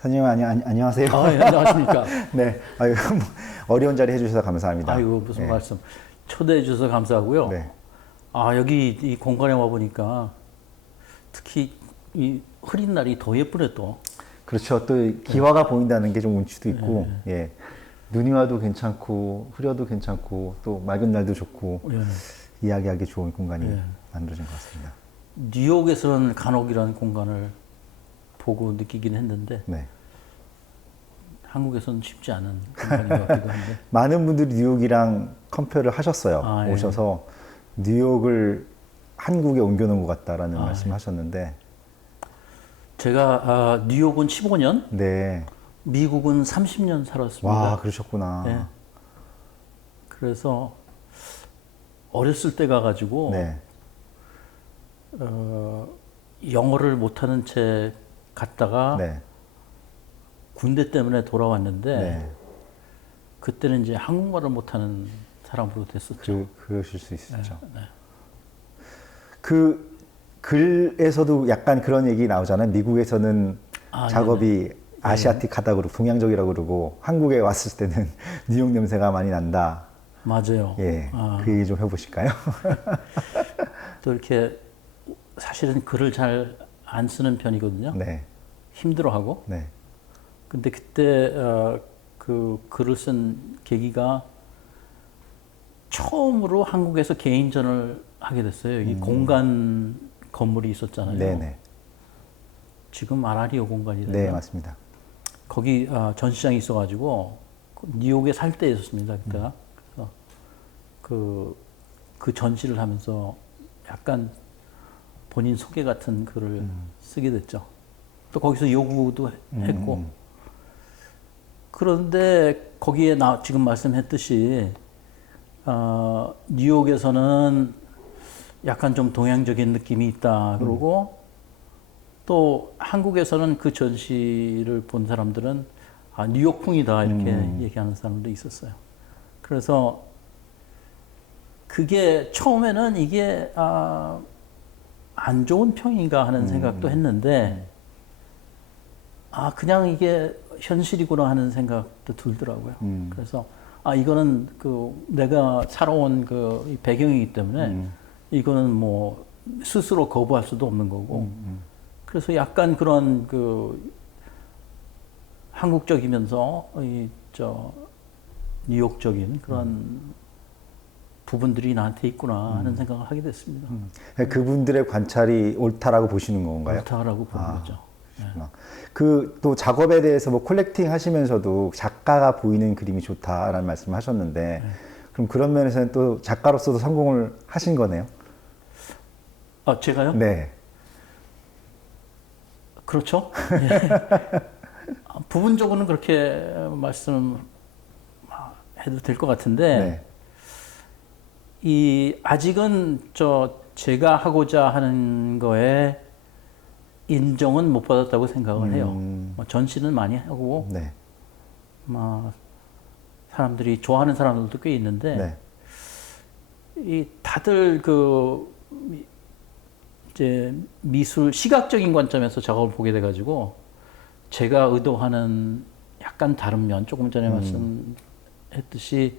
선생님 안녕하세요. 아, 예, 안녕하십니까. 네, 아유, 뭐, 어려운 자리 해주셔서 감사합니다. 아이고, 무슨 네. 말씀. 초대해 주셔서 감사하고요. 네, 아, 여기 이 공간에 와 보니까 특히 이 흐린 날이 더 예쁘네 또. 그렇죠. 또 기와가 보인다는 게 좀 운치도 있고, 예, 눈이 와도 괜찮고 흐려도 괜찮고 또 맑은 날도 좋고 예. 이야기하기 좋은 공간이 예. 만들어진 것 같습니다. 뉴욕에서는 간혹 이런 공간을 보고 느끼긴 했는데 네, 한국에서는 쉽지 않은 공간인 것 같기도 한데. 많은 분들이 뉴욕이랑 컴페어를 하셨어요. 아, 예. 오셔서 뉴욕을 한국에 옮겨놓은 것 같다라는 말씀하셨는데, 제가 뉴욕은 15년, 네, 미국은 30년 살았습니다. 와 그러셨구나. 예. 그래서 어렸을 때 가가지고 네, 영어를 못하는 채 갔다가 네, 군대 때문에 돌아왔는데 네. 그때는 이제 한국말을 못하는 사람으로 됐었죠. 그러실 수 있었죠. 네. 그 글에서도 약간 그런 얘기 나오잖아요. 미국에서는 작업이 아시아틱하다 그러고 동양적이라고 그러고 한국에 왔을 때는 뉴욕 냄새가 많이 난다. 맞아요. 예, 그 얘기 좀 해보실까요? 또 이렇게 사실은 글을 잘 안 쓰는 편이거든요. 네, 힘들어하고. 네, 근데 그때 그 글을 쓴 계기가 처음으로 한국에서 개인전을 하게 됐어요. 이 공간 건물이 있었잖아요. 네, 네, 지금 아라리오 공간이래요. 네, 맞습니다. 거기 전시장이 있어가지고 뉴욕에 살 때 있었습니다. 그때가. 그래서 그 전시를 하면서 약간 본인 소개 같은 글을 쓰게 됐죠. 또 거기서 요구도 했고. 그런데 거기에 지금 말씀했듯이 뉴욕에서는 약간 좀 동양적인 느낌이 있다 그러고 또 한국에서는 그 전시를 본 사람들은 뉴욕풍이다 이렇게 얘기하는 사람도 있었어요. 그래서 그게 처음에는 이게 안 좋은 평인가 하는 생각도 했는데 그냥 이게 현실이구나 하는 생각도 들더라고요. 그래서 이거는 내가 살아온 이 배경이기 때문에 이거는 뭐 스스로 거부할 수도 없는 거고. 그래서 약간 그런 한국적이면서 뉴욕적인 그런 부분들이 나한테 있구나 하는 생각을 하게 됐습니다. 그분들의 관찰이 옳다라고 보시는 건가요? 옳다라고 보는 거죠. 그 또 작업에 대해서 뭐 콜렉팅 하시면서도 작가가 보이는 그림이 좋다라는 말씀을 하셨는데, 그럼 그런 면에서는 또 작가로서도 성공을 하신 거네요? 제가요? 네. 그렇죠. 예. 부분적으로는 그렇게 말씀해도 될 것 같은데, 네. 아직은 제가 하고자 하는 거에 인정은 못 받았다고 생각을 해요. 전시는 많이 하고, 네. 사람들이 좋아하는 사람들도 꽤 있는데, 네. 다들 이제 미술, 시각적인 관점에서 작업을 보게 돼가지고, 제가 의도하는 약간 다른 면, 조금 전에 말씀했듯이,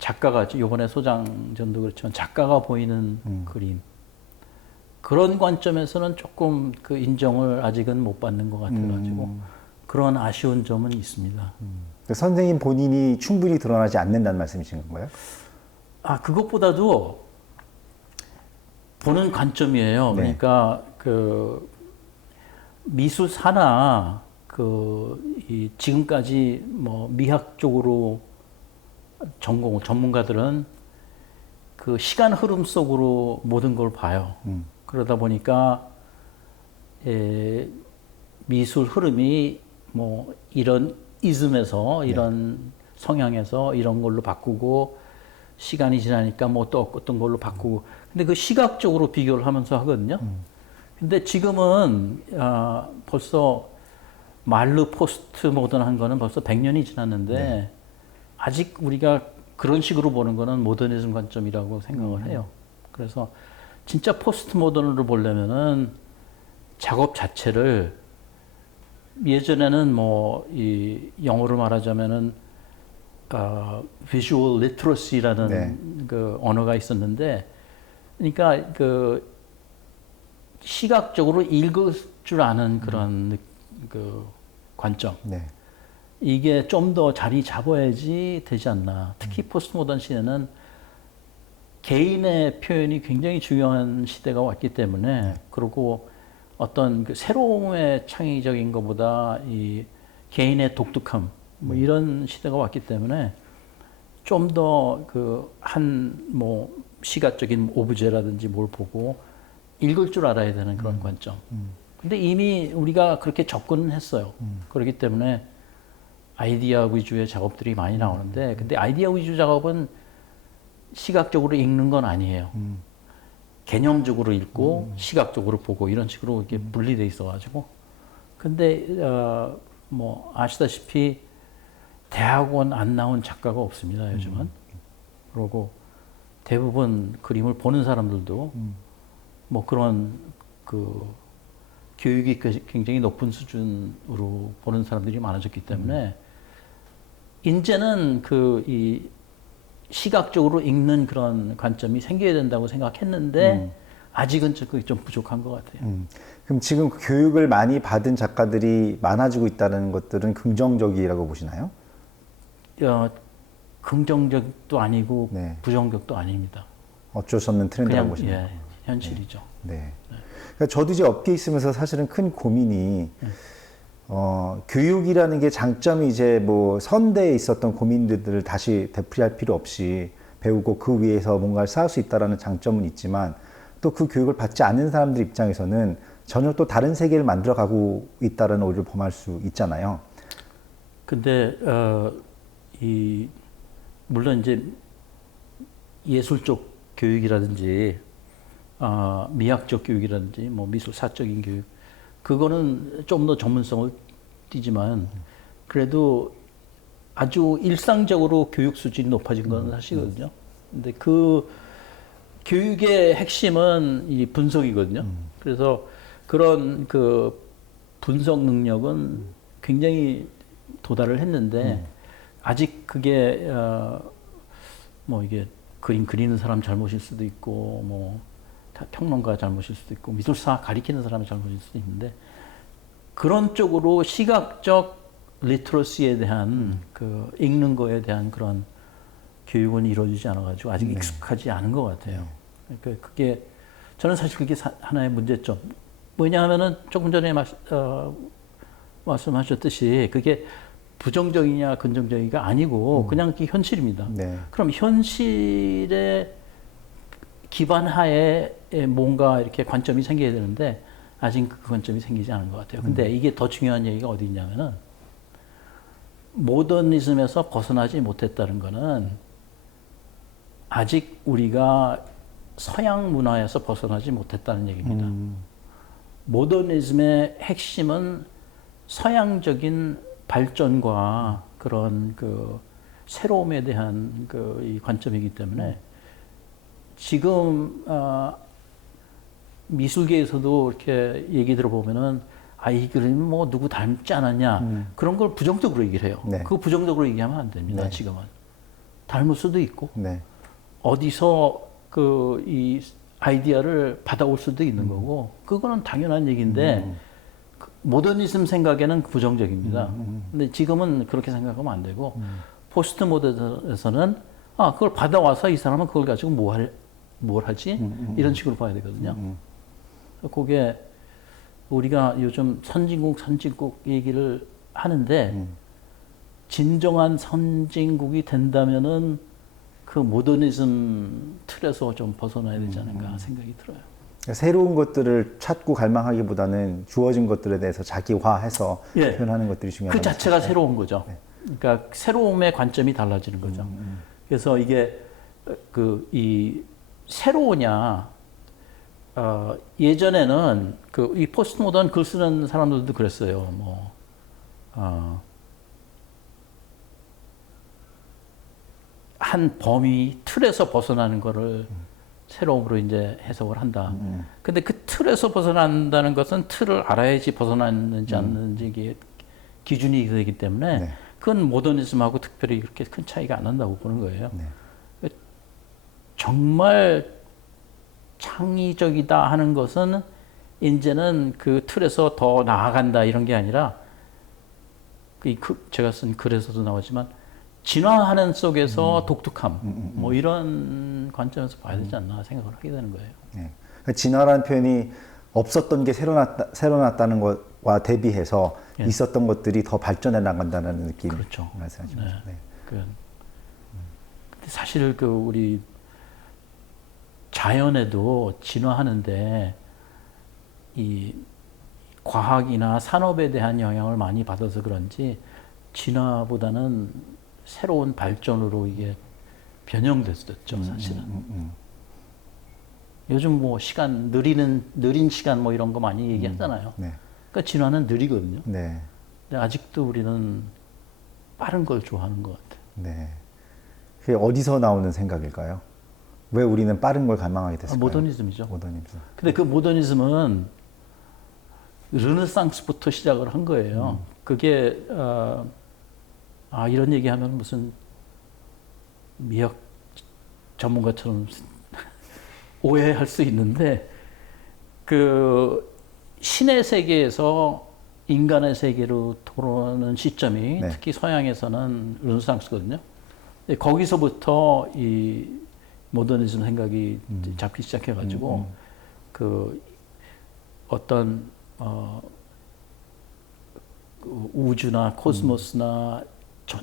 작가가, 요번에 소장전도 그렇지만, 작가가 보이는 그림, 그런 관점에서는 조금 인정을 아직은 못 받는 것 같아가지고 그런 아쉬운 점은 있습니다. 선생님 본인이 충분히 드러나지 않는다는 말씀이신 건가요? 그것보다도 보는 관점이에요. 네. 그러니까 미술사나 지금까지 뭐 미학 쪽으로 전문가들은 시간 흐름 속으로 모든 걸 봐요. 그러다 보니까 미술 흐름이 뭐 이런 이즘에서 이런 성향에서 이런 걸로 바꾸고 시간이 지나니까 뭐 또 어떤 걸로 바꾸고 근데 그 시각적으로 비교를 하면서 하거든요. 근데 지금은 벌써 말르 포스트 모던한 거는 벌써 100년이 지났는데 아직 우리가 그런 식으로 보는 거는 모더니즘 관점이라고 생각을 해요. 그래서 진짜 포스트 모던으로 보려면은 작업 자체를 예전에는 뭐 이 영어로 말하자면은 visual literacy라는 네. 그 언어가 있었는데, 그러니까 그 시각적으로 읽을 줄 아는 그런 그 관점. 네. 이게 좀 더 자리 잡아야지 되지 않나. 특히 포스트 모던 시대는 개인의 표현이 굉장히 중요한 시대가 왔기 때문에, 그리고 어떤 그 새로움의 창의적인 것보다 이 개인의 독특함, 뭐 이런 시대가 왔기 때문에 좀 더 그 한 뭐 시각적인 오브제라든지 뭘 보고 읽을 줄 알아야 되는 그런 관점. 근데 이미 우리가 그렇게 접근은 했어요. 그렇기 때문에 아이디어 위주의 작업들이 많이 나오는데, 근데 아이디어 위주 작업은 시각적으로 읽는 건 아니에요. 개념적으로 읽고 시각적으로 보고 이런 식으로 이렇게 분리돼 있어가지고. 근데 뭐 아시다시피 대학원 안 나온 작가가 없습니다, 요즘은. 그리고 대부분 그림을 보는 사람들도 뭐 그런 그 교육이 굉장히 높은 수준으로 보는 사람들이 많아졌기 때문에 이제는 그 이 시각적으로 읽는 그런 관점이 생겨야 된다고 생각했는데 아직은 그게 좀 부족한 것 같아요. 그럼 지금 교육을 많이 받은 작가들이 많아지고 있다는 것들은 긍정적이라고 보시나요? 긍정적도 아니고 네. 부정적도 아닙니다. 어쩔 수 없는 트렌드라고 그냥 보시나요? 예, 현실이죠. 네. 그러니까 저도 이제 업계에 있으면서 사실은 큰 고민이 교육이라는 게 장점이 이제 뭐 선대에 있었던 고민들을 다시 되풀이할 필요 없이 배우고 그 위에서 뭔가를 쌓을 수 있다라는 장점은 있지만, 또 그 교육을 받지 않는 사람들 입장에서는 전혀 또 다른 세계를 만들어가고 있다는 오류를 범할 수 있잖아요. 근데 이 물론 이제 예술 쪽 교육이라든지 미학적 교육이라든지 뭐 미술사적인 교육, 그거는 좀 더 전문성을 띠지만 그래도 아주 일상적으로 교육 수준이 높아진 건 사실이거든요. 근데 그 교육의 핵심은 이 분석이거든요. 그래서 그런 그 분석 능력은 굉장히 도달을 했는데 아직 그게 뭐 이게 그림 그리는 사람 잘못일 수도 있고 뭐 평론가 잘못일 수도 있고 미술사 가리키는 사람의 잘못일 수도 있는데, 그런 쪽으로 시각적 리터러시에 대한 그 읽는 거에 대한 그런 교육은 이루어지지 않아가지고 아직 익숙하지 않은 것 같아요. 그러니까 그게 저는 사실 그게 하나의 문제점. 뭐냐면은 조금 전에 말씀하셨듯이 그게 부정적이냐 긍정적이가 아니고 그냥 그게 현실입니다. 네. 그럼 현실에 기반하에 뭔가 이렇게 관점이 생겨야 되는데 아직 그 관점이 생기지 않은 것 같아요. 근데 이게 더 중요한 얘기가 어디 있냐면은 모더니즘에서 벗어나지 못했다는 거는 아직 우리가 서양 문화에서 벗어나지 못했다는 얘기입니다. 모더니즘의 핵심은 서양적인 발전과 그런 그 새로움에 대한 그 이 관점이기 때문에 지금 미술계에서도 이렇게 얘기 들어보면은 이 그림 뭐 누구 닮지 않았냐 그런 걸 부정적으로 얘기를 해요. 네. 그거 부정적으로 얘기하면 안 됩니다. 네. 지금은 닮을 수도 있고 네. 어디서 그 이 아이디어를 받아올 수도 있는 거고 그거는 당연한 얘기인데 그 모더니즘 생각에는 부정적입니다. 근데 지금은 그렇게 생각하면 안 되고 포스트 모던에서는 그걸 받아와서 이 사람은 그걸 가지고 뭘 하지? 이런 식으로 봐야 되거든요. 그게 우리가 요즘 선진국 얘기를 하는데 진정한 선진국이 된다면은 그 모더니즘 틀에서 좀 벗어나야 되지 않을까 생각이 들어요. 새로운 것들을 찾고 갈망하기보다는 주어진 것들에 대해서 자기화해서 예. 표현하는 것들이 중요하다. 그 자체가 새로운 거죠. 그러니까 새로움의 관점이 달라지는 거죠. 그래서 이게 이 새로우냐, 예전에는 그 이 포스트 모던 글 쓰는 사람들도 그랬어요. 뭐 한 범위 틀에서 벗어나는 거를 새로움으로 이제 해석을 한다. 근데 그 틀에서 벗어난다는 것은 틀을 알아야지 벗어났는지 않는지 이게 기준이 되기 때문에 네. 그건 모더니즘하고 특별히 그렇게 큰 차이가 안 난다고 보는 거예요. 네. 정말 창의적이다 하는 것은 이제는 그 틀에서 더 나아간다 이런 게 아니라 제가 쓴 글에서도 나오지만 진화하는 속에서 독특함 뭐 이런 관점에서 봐야 되지 않나 생각을 하게 되는 거예요. 네. 그러니까 진화라는 표현이 없었던 게 새로 났다는 것과 대비해서 예. 있었던 것들이 더 발전해 나간다는 느낌 그렇죠. 말씀하시는 거죠. 네. 근데 사실 그 우리 자연에도 진화하는데 이 과학이나 산업에 대한 영향을 많이 받아서 그런지 진화보다는 새로운 발전으로 이게 변형됐었죠, 사실은. 요즘 뭐 시간 느린 시간 뭐 이런 거 많이 얘기하잖아요. 네. 그러니까 진화는 느리거든요. 네. 근데 아직도 우리는 빠른 걸 좋아하는 것 같아요. 네. 그게 어디서 나오는 생각일까요? 왜 우리는 빠른 걸 갈망하게 됐을까요? 모더니즘이죠. 모더니즘. 근데 그 모더니즘은 르네상스부터 시작을 한 거예요. 그게 이런 얘기하면 무슨 미학 전문가처럼 오해할 수 있는데 그 신의 세계에서 인간의 세계로 돌아오는 시점이 네. 특히 서양에서는 르네상스거든요. 거기서부터 이 모더니즘 생각이 잡기 시작해가지고 그 어떤 그 우주나 코스모스나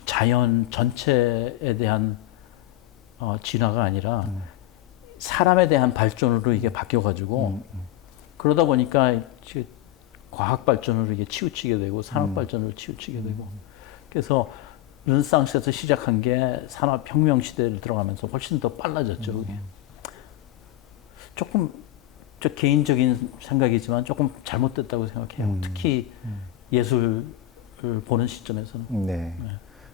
자연 전체에 대한 진화가 아니라 사람에 대한 발전으로 이게 바뀌어가지고 그러다 보니까 과학 발전으로 이게 치우치게 되고 산업 발전으로 치우치게 되고 그래서 르네상스에서 시작한 게 산업혁명 시대를 들어가면서 훨씬 더 빨라졌죠. 그게. 조금 저 개인적인 생각이지만 조금 잘못됐다고 생각해요. 특히 예술을 보는 시점에서는. 네.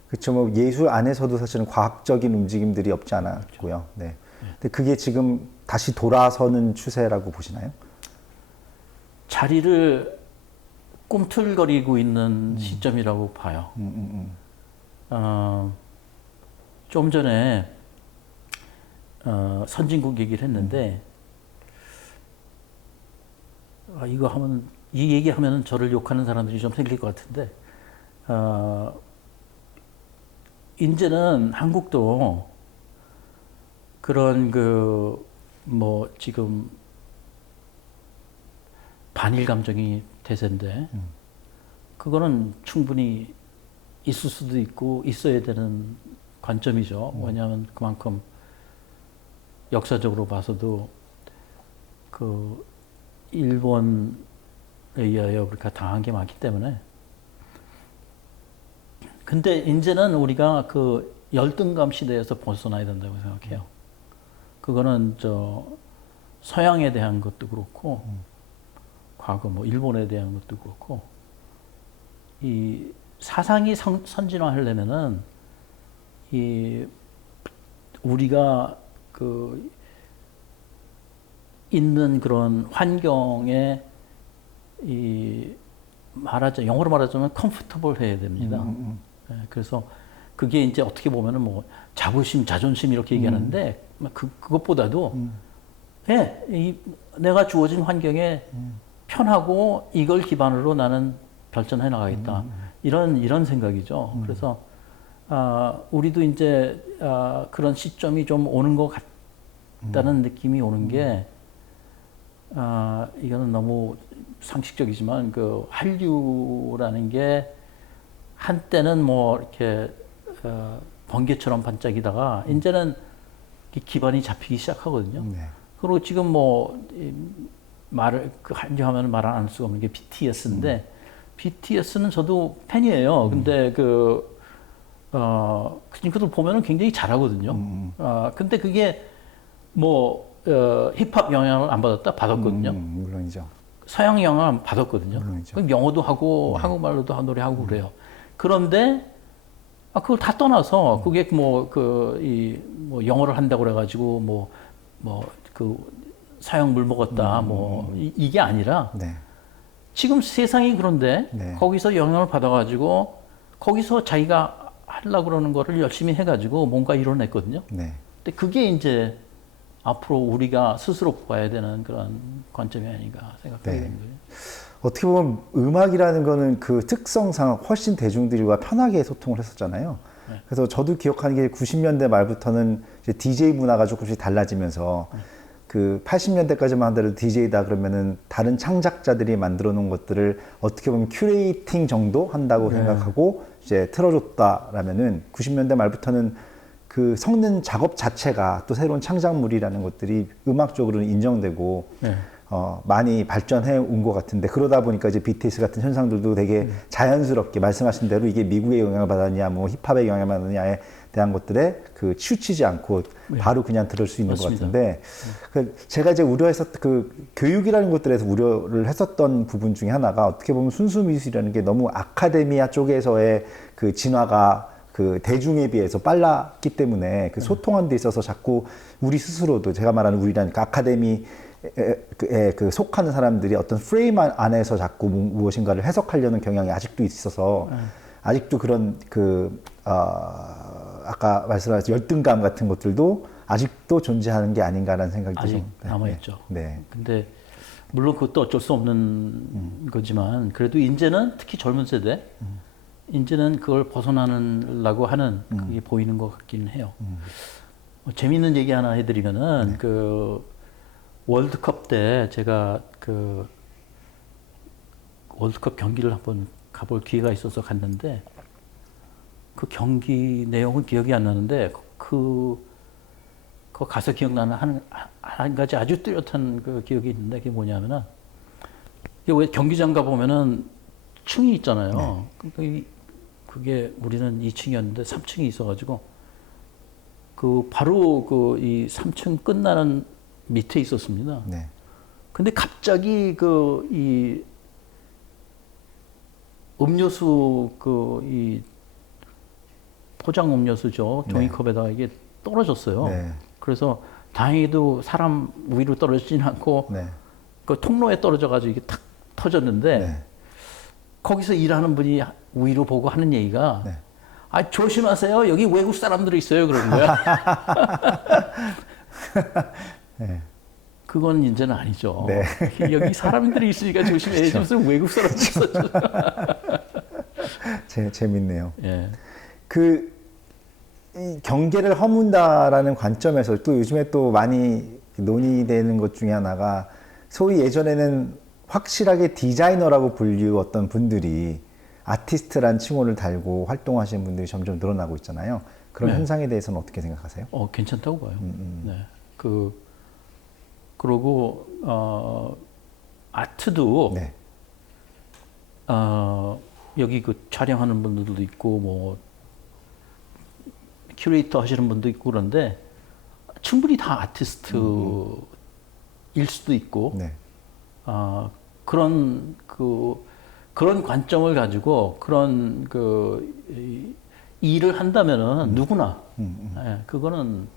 그렇죠. 뭐 예술 안에서도 사실은 과학적인 움직임들이 없지 않았고요. 네. 근데 그게 지금 다시 돌아서는 추세라고 보시나요? 자리를 꿈틀거리고 있는 시점이라고 봐요. 좀 전에 선진국 얘기를 했는데 이거 하면 이 얘기하면 저를 욕하는 사람들이 좀 생길 것 같은데 이제는 한국도 그런 그 뭐 지금 반일 감정이 대세인데 그거는 충분히 있을 수도 있고 있어야 되는 관점이죠. 왜냐하면 그만큼 역사적으로 봐서도 그 일본에 의하여 그렇게 당한 게 많기 때문에. 근데 이제는 우리가 그 열등감 시대에서 벗어나야 된다고 생각해요. 그거는 저 서양에 대한 것도 그렇고 과거 뭐 일본에 대한 것도 그렇고 이 사상이 선진화하려면은 이 우리가 그 있는 그런 환경에 이 영어로 말하자면 comfortable 해야 됩니다. 네, 그래서 그게 이제 어떻게 보면은 뭐 자부심, 자존심 이렇게 얘기하는데 그것보다도 내가 주어진 환경에 편하고 이걸 기반으로 나는 발전해 나가겠다. 이런 생각이죠. 그래서 우리도 이제 그런 시점이 좀 오는 것 같다는 느낌이 오는 게 이거는 너무 상식적이지만 그 한류라는 게 한때는 뭐 이렇게 번개처럼 반짝이다가 이제는 기반이 잡히기 시작하거든요. 네. 그리고 지금 뭐 말을 한류하면 말 안 할 수가 없는 게 BTS인데 BTS는 저도 팬이에요. 근데 그들 보면은 굉장히 잘하거든요. 근데 그게 뭐 힙합 영향을 안 받았다? 받았거든요. 물론이죠. 서양 영향을 받았거든요. 물론이죠. 그럼 영어도 하고 한국말로도 노래하고 그래요. 그런데 그걸 다 떠나서 그게 뭐 영어를 한다고 그래가지고 뭐 그 사형 물 먹었다 뭐 이게 아니라 네. 지금 세상이 그런데 네. 거기서 영향을 받아가지고 거기서 자기가 하려고 그러는 거를 열심히 해가지고 뭔가 이뤄냈거든요. 네. 근데 그게 이제 앞으로 우리가 스스로 봐야 되는 그런 관점이 아닌가 생각하게 네. 되는 거예요. 어떻게 보면 음악이라는 거는 그 특성상 훨씬 대중들과 편하게 소통을 했었잖아요. 네. 그래서 저도 기억하는 게 90년대 말부터는 이제 DJ 문화가 조금씩 달라지면서 그 80년대까지만 하더라도 DJ다 그러면은 다른 창작자들이 만들어 놓은 것들을 어떻게 보면 큐레이팅 정도 한다고 생각하고 이제 틀어줬다라면은 90년대 말부터는 그 섞는 작업 자체가 또 새로운 창작물이라는 것들이 음악적으로는 인정되고 네. 많이 발전해 온 것 같은데 그러다 보니까 이제 BTS 같은 현상들도 되게 자연스럽게 말씀하신 대로 이게 미국의 영향을 받았냐 뭐 힙합의 영향을 받았냐에 대한 것들에 그 치우치지 않고 바로 그냥 들을 수 있는 맞습니다. 것 같은데 그 제가 이제 우려했었던 그 교육이라는 것들에서 우려를 했었던 부분 중에 하나가 어떻게 보면 순수 미술이라는 게 너무 아카데미아 쪽에서의 그 진화가 그 대중에 비해서 빨랐기 때문에 그 소통하는 데 있어서 자꾸 우리 스스로도 제가 말하는 우리라니까 아카데미에 그 속하는 사람들이 어떤 프레임 안에서 자꾸 무엇인가를 해석하려는 경향이 아직도 있어서 아직도 그런 아까 말씀하신 열등감 같은 것들도 아직도 존재하는 게 아닌가라는 생각이 아직 좀 남아있죠. 네. 근데 물론 그것도 어쩔 수 없는 거지만 그래도 이제는 특히 젊은 세대 이제는 그걸 벗어나려고 하는 그게 보이는 것 같기는 해요. 뭐 재미있는 얘기 하나 해드리면은 그 월드컵 때 제가 그 월드컵 경기를 한번 가볼 기회가 있어서 갔는데 그 경기 내용은 기억이 안 나는데 그 가서 기억나는 한 가지 아주 뚜렷한 그 기억이 있는데 그게 뭐냐면은 이게 왜 경기장 가 보면은 층이 있잖아요. 그게 우리는 2층이었는데 3층이 있어가지고 그 바로 그 이 3층 끝나는 밑에 있었습니다. 네. 근데 갑자기 그 이 음료수 그 이 포장 음료수죠. 종이컵에다가 이게 떨어졌어요. 네. 그래서 다행히도 사람 위로 떨어지진 않고 네. 그 통로에 떨어져가지고 이게 탁 터졌는데 네. 거기서 일하는 분이 위로 보고 하는 얘기가 네. 아 조심하세요. 여기 외국 사람들이 있어요. 그러는 거야. 네. 그건 이제는 아니죠. 네. 여기 사람들이 있으니까 조심해야지. 무슨 외국 사람들이 있었죠. 재밌네요. 예. 이 경계를 허문다라는 관점에서 또 요즘에 또 많이 논의되는 것 중에 하나가 소위 예전에는 확실하게 디자이너라고 불리웠던 분들이 아티스트란 칭호를 달고 활동하시는 분들이 점점 늘어나고 있잖아요. 그런 네. 현상에 대해서는 어떻게 생각하세요? 괜찮다고 봐요. 네. 그러고 아트도 네. 여기 그 촬영하는 분들도 있고 뭐 큐레이터 하시는 분도 있고 그런데 충분히 다 아티스트일 수도 있고 네. 그런 관점을 가지고 그런 일을 한다면은 누구나 예, 그거는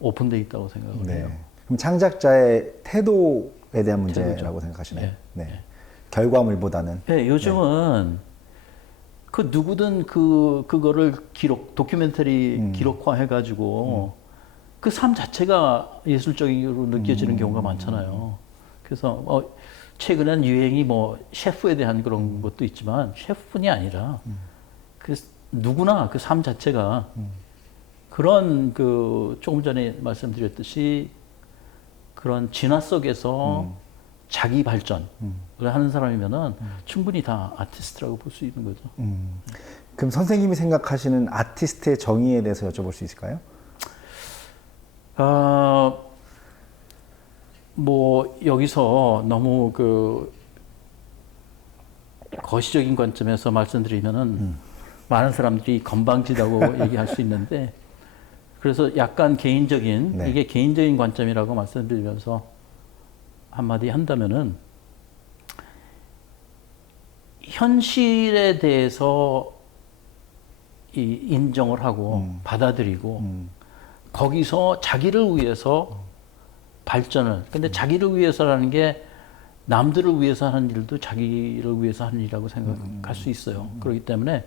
오픈돼 있다고 생각을 네. 해요. 그럼 창작자의 태도에 대한 문제라고 태도죠. 생각하시나요? 네. 네. 결과물보다는. 네, 요즘은 그 누구든 그거를 도큐멘터리 기록화해가지고 그 삶 자체가 예술적으로 느껴지는 경우가 많잖아요. 그래서 최근엔 유행이 뭐 셰프에 대한 그런 것도 있지만 셰프뿐이 아니라 그 누구나 그 삶 자체가 그런 조금 전에 말씀드렸듯이 그런 진화 속에서 자기 발전을 하는 사람이면은 충분히 다 아티스트라고 볼 수 있는 거죠. 그럼 선생님이 생각하시는 아티스트의 정의에 대해서 여쭤볼 수 있을까요? 뭐 여기서 너무 거시적인 관점에서 말씀드리면은 많은 사람들이 건방지다고 얘기할 수 있는데 그래서 약간 개인적인 네. 이게 개인적인 관점이라고 말씀드리면서 한마디 한다면은 현실에 대해서 인정을 하고 받아들이고 거기서 자기를 위해서 발전을. 근데 자기를 위해서라는 게 남들을 위해서 하는 일도 자기를 위해서 하는 일이라고 생각할 수 있어요. 그렇기 때문에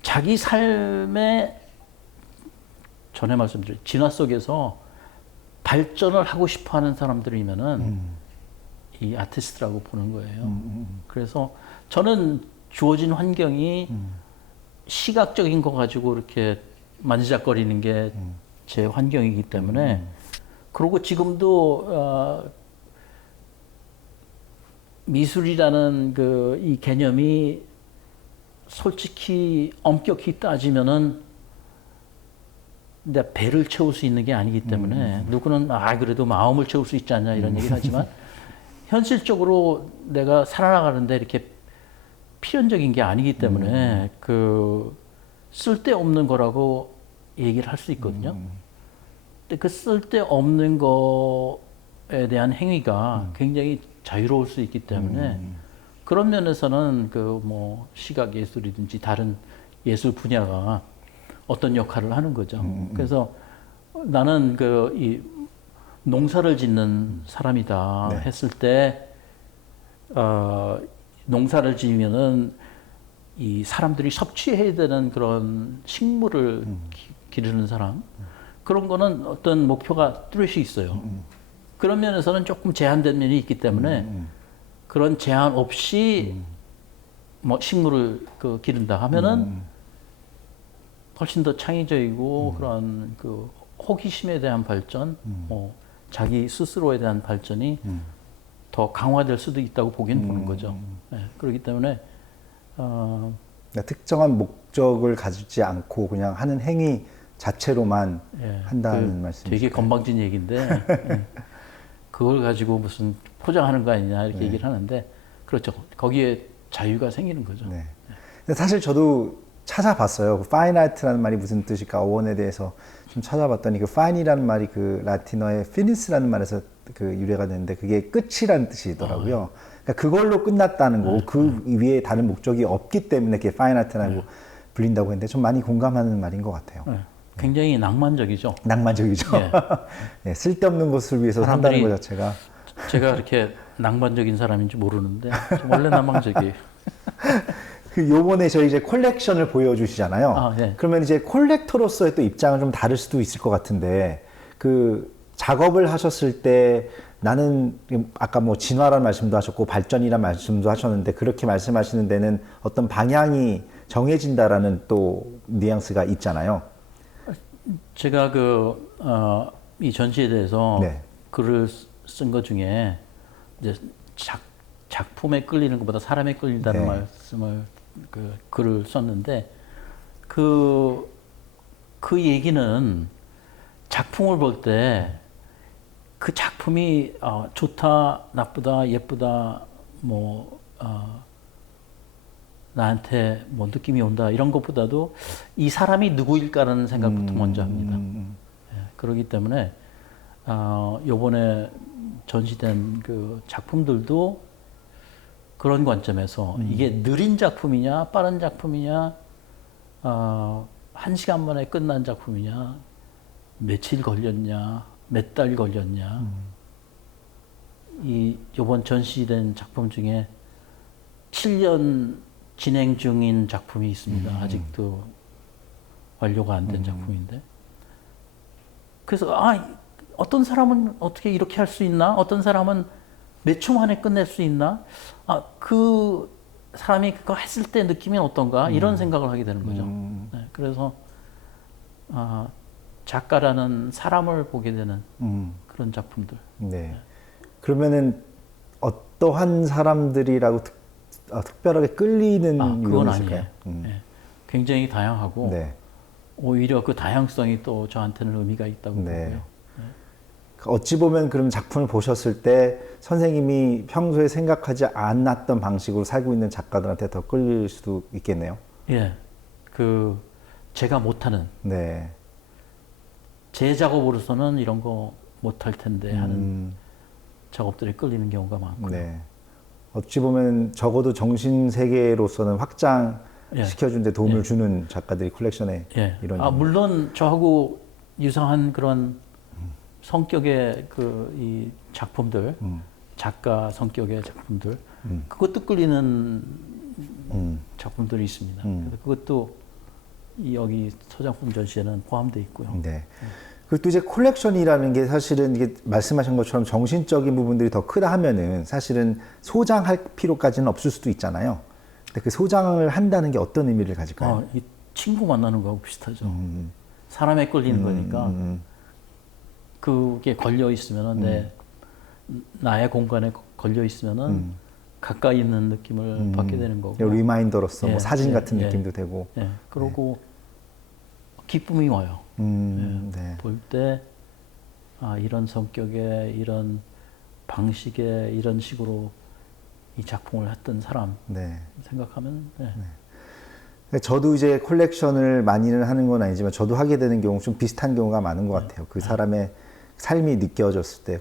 자기 삶의 전에 말씀드린 진화 속에서 발전을 하고 싶어 하는 사람들이면은 이 아티스트라고 보는 거예요. 그래서 저는 주어진 환경이 시각적인 거 가지고 이렇게 만지작거리는 게 제 환경이기 때문에 그리고 지금도 미술이라는 그 이 개념이 솔직히 엄격히 따지면은 근데 배를 채울 수 있는 게 아니기 때문에 누구는 그래도 마음을 채울 수 있지 않냐 이런 얘기를 하지만 현실적으로 내가 살아나가는데 이렇게 필연적인 게 아니기 때문에 그 쓸데없는 거라고 얘기를 할 수 있거든요. 근데 그 쓸데없는 거에 대한 행위가 굉장히 자유로울 수 있기 때문에 그런 면에서는 그 뭐 시각 예술이든지 다른 예술 분야가 어떤 역할을 하는 거죠. 그래서 나는 그 이 농사를 짓는 사람이다 네. 했을 때 농사를 지으면은 이 사람들이 섭취해야 되는 그런 식물을 기르는 사람 그런 거는 어떤 목표가 뚜렷이 있어요. 그런 면에서는 조금 제한된 면이 있기 때문에 그런 제한 없이 뭐 식물을 그 기른다 하면은 훨씬 더 창의적이고 그런 그 호기심에 대한 발전, 뭐 자기 스스로에 대한 발전이 더 강화될 수도 있다고 보긴 보는 거죠. 네, 그렇기 때문에 그러니까 특정한 목적을 가지지 않고 그냥 하는 행위 자체로만 예, 한다는 말씀이시죠. 되게 건방진 얘기인데 예, 그걸 가지고 무슨 포장하는 거 아니냐 이렇게 얘기를 하는데 그렇죠. 거기에 자유가 생기는 거죠. 네. 근데 사실 저도 찾아봤어요. 그 파인 아트라는 말이 무슨 뜻일까 어원에 대해서 좀 찾아봤더니 그 파인이라는 말이 그 라틴어의 피니스라는 말에서 그 유래가 되는데 그게 끝이라는 뜻이더라고요. 그러니까 그걸로 끝났다는 거고 그 위에 다른 목적이 없기 때문에 그게 파인 아트라고 불린다고 했는데 좀 많이 공감하는 말인 것 같아요. 네, 굉장히 낭만적이죠. 낭만적이죠. 예. 네, 쓸데없는 것을 위해서 산다는 것 자체가. 제가 그렇게 낭만적인 사람인지 모르는데 원래 낭만적이에요. 그 요번에 저희 이제 콜렉션을 보여주시잖아요. 아, 네. 그러면 이제 콜렉터로서의 또 입장은 좀 다를 수도 있을 것 같은데 그 작업을 하셨을 때 나는 아까 뭐 진화라는 말씀도 하셨고 발전이라는 말씀도 하셨는데 그렇게 말씀하시는 데는 어떤 방향이 정해진다라는 또 뉘앙스가 있잖아요. 제가 이 전시에 대해서 네. 글을 쓴 것 중에 이제 작품에 끌리는 것보다 사람에 끌린다는 네. 말씀을 글을 썼는데 그 얘기는 작품을 볼 때 그 작품이 좋다, 나쁘다, 예쁘다, 뭐 나한테 뭐 느낌이 온다 이런 것보다도 이 사람이 누구일까라는 생각부터 먼저 합니다. 예, 그렇기 때문에 요번에 전시된 그 작품들도 그런 관점에서 이게 느린 작품이냐, 빠른 작품이냐, 1시간 만에 끝난 작품이냐, 며칠 걸렸냐, 몇 달 걸렸냐. 요번 전시된 작품 중에 7년 진행 중인 작품이 있습니다. 아직도 완료가 안 된 작품인데. 그래서 어떤 사람은 어떻게 이렇게 할 수 있나? 어떤 사람은 몇 초 만에 끝낼 수 있나? 그 사람이 그거 했을 때 느낌이 어떤가? 이런 생각을 하게 되는 거죠. 네, 그래서 작가라는 사람을 보게 되는 그런 작품들. 네. 그러면은 어떠한 사람들이라고 특별하게 끌리는 그건 유형이 아니에요. 있을까요? 네, 굉장히 다양하고 네. 오히려 그 다양성이 또 저한테는 의미가 있다고 네. 보고요. 어찌 보면 그럼 작품을 보셨을 때 선생님이 평소에 생각하지 않았던 방식으로 살고 있는 작가들한테 더 끌릴 수도 있겠네요. 예, 제가 못하는 네. 제 작업으로서는 이런 거 못할 텐데 하는 작업들에 끌리는 경우가 많고요. 네. 어찌 보면 적어도 정신 세계로서는 확장시켜준 데 도움을 주는 작가들이 콜렉션에 예. 이런. 물론 저하고 유사한 그런 성격의 그 이 작품들, 작가 성격의 작품들, 그것도 끌리는 작품들이 있습니다. 그래서 그것도 여기 소장품 전시에는 포함되어 있고요. 네. 그리고 또 이제 콜렉션이라는 게 사실은 이게 말씀하신 것처럼 정신적인 부분들이 더 크다 하면은 사실은 소장할 필요까지는 없을 수도 있잖아요. 근데 그 소장을 한다는 게 어떤 의미를 가질까요? 이 친구 만나는 거하고 비슷하죠. 사람에 끌리는 거니까 그게 걸려 있으면은 나의 공간에 걸려 있으면은 가까이 있는 느낌을 받게 되는 거고. 리마인더로서 뭐 예, 사진 예, 같은 예. 느낌도 되고. 예, 그러고 기쁨이 와요. 네. 볼 때, 이런 성격의, 이런 방식의, 이런 식으로 이 작품을 했던 사람 네. 생각하면, 저도 이제 콜렉션을 많이는 하는 건 아니지만 저도 하게 되는 경우 좀 비슷한 경우가 많은 것 같아요. 그 사람의 삶이 느껴졌을 때.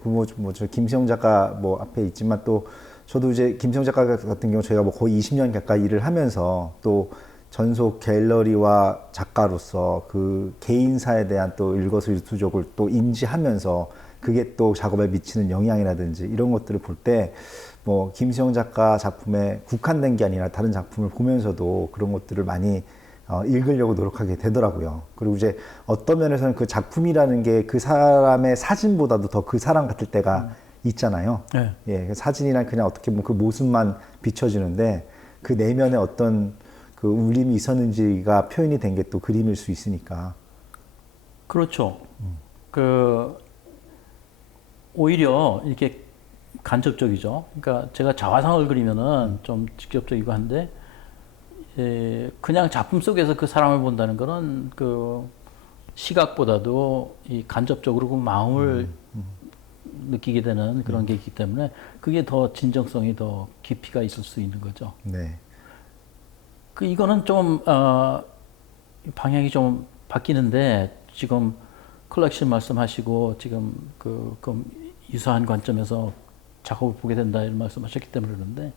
저 김시영 작가 뭐 앞에 있지만 또 저도 이제 김시영 작가 같은 경우 저희가 뭐 거의 20년 가까이 일을 하면서 또 전속 갤러리와 작가로서 그 개인사에 대한 또 일거수일투족을 또 인지하면서 그게 또 작업에 미치는 영향이라든지 이런 것들을 볼 때 뭐 김시영 작가 작품에 국한된 게 아니라 다른 작품을 보면서도 그런 것들을 많이 읽으려고 노력하게 되더라고요. 그리고 이제 어떤 면에서는 그 작품이라는 게 그 사람의 사진보다도 더 그 사람 같을 때가 있잖아요. 네. 예, 사진이란 그냥 어떻게 보면 그 모습만 비춰지는데 그 내면에 어떤 그 울림이 있었는지가 표현이 된 게 또 그림일 수 있으니까. 그렇죠. 오히려 이렇게 간접적이죠. 그러니까 제가 자화상을 그리면은 좀 직접적이고 한데, 그냥 작품 속에서 그 사람을 본다는 거는 그 시각보다도 이 간접적으로 그 마음을 느끼게 되는 그런 게 있기 때문에 그게 더 진정성이 더 깊이가 있을 수 있는 거죠. 네. 이거는 좀 방향이 좀 바뀌는데 지금 컬렉션 말씀하시고 지금 그 유사한 관점에서 작업을 보게 된다 이런 말씀하셨기 때문에 그러는데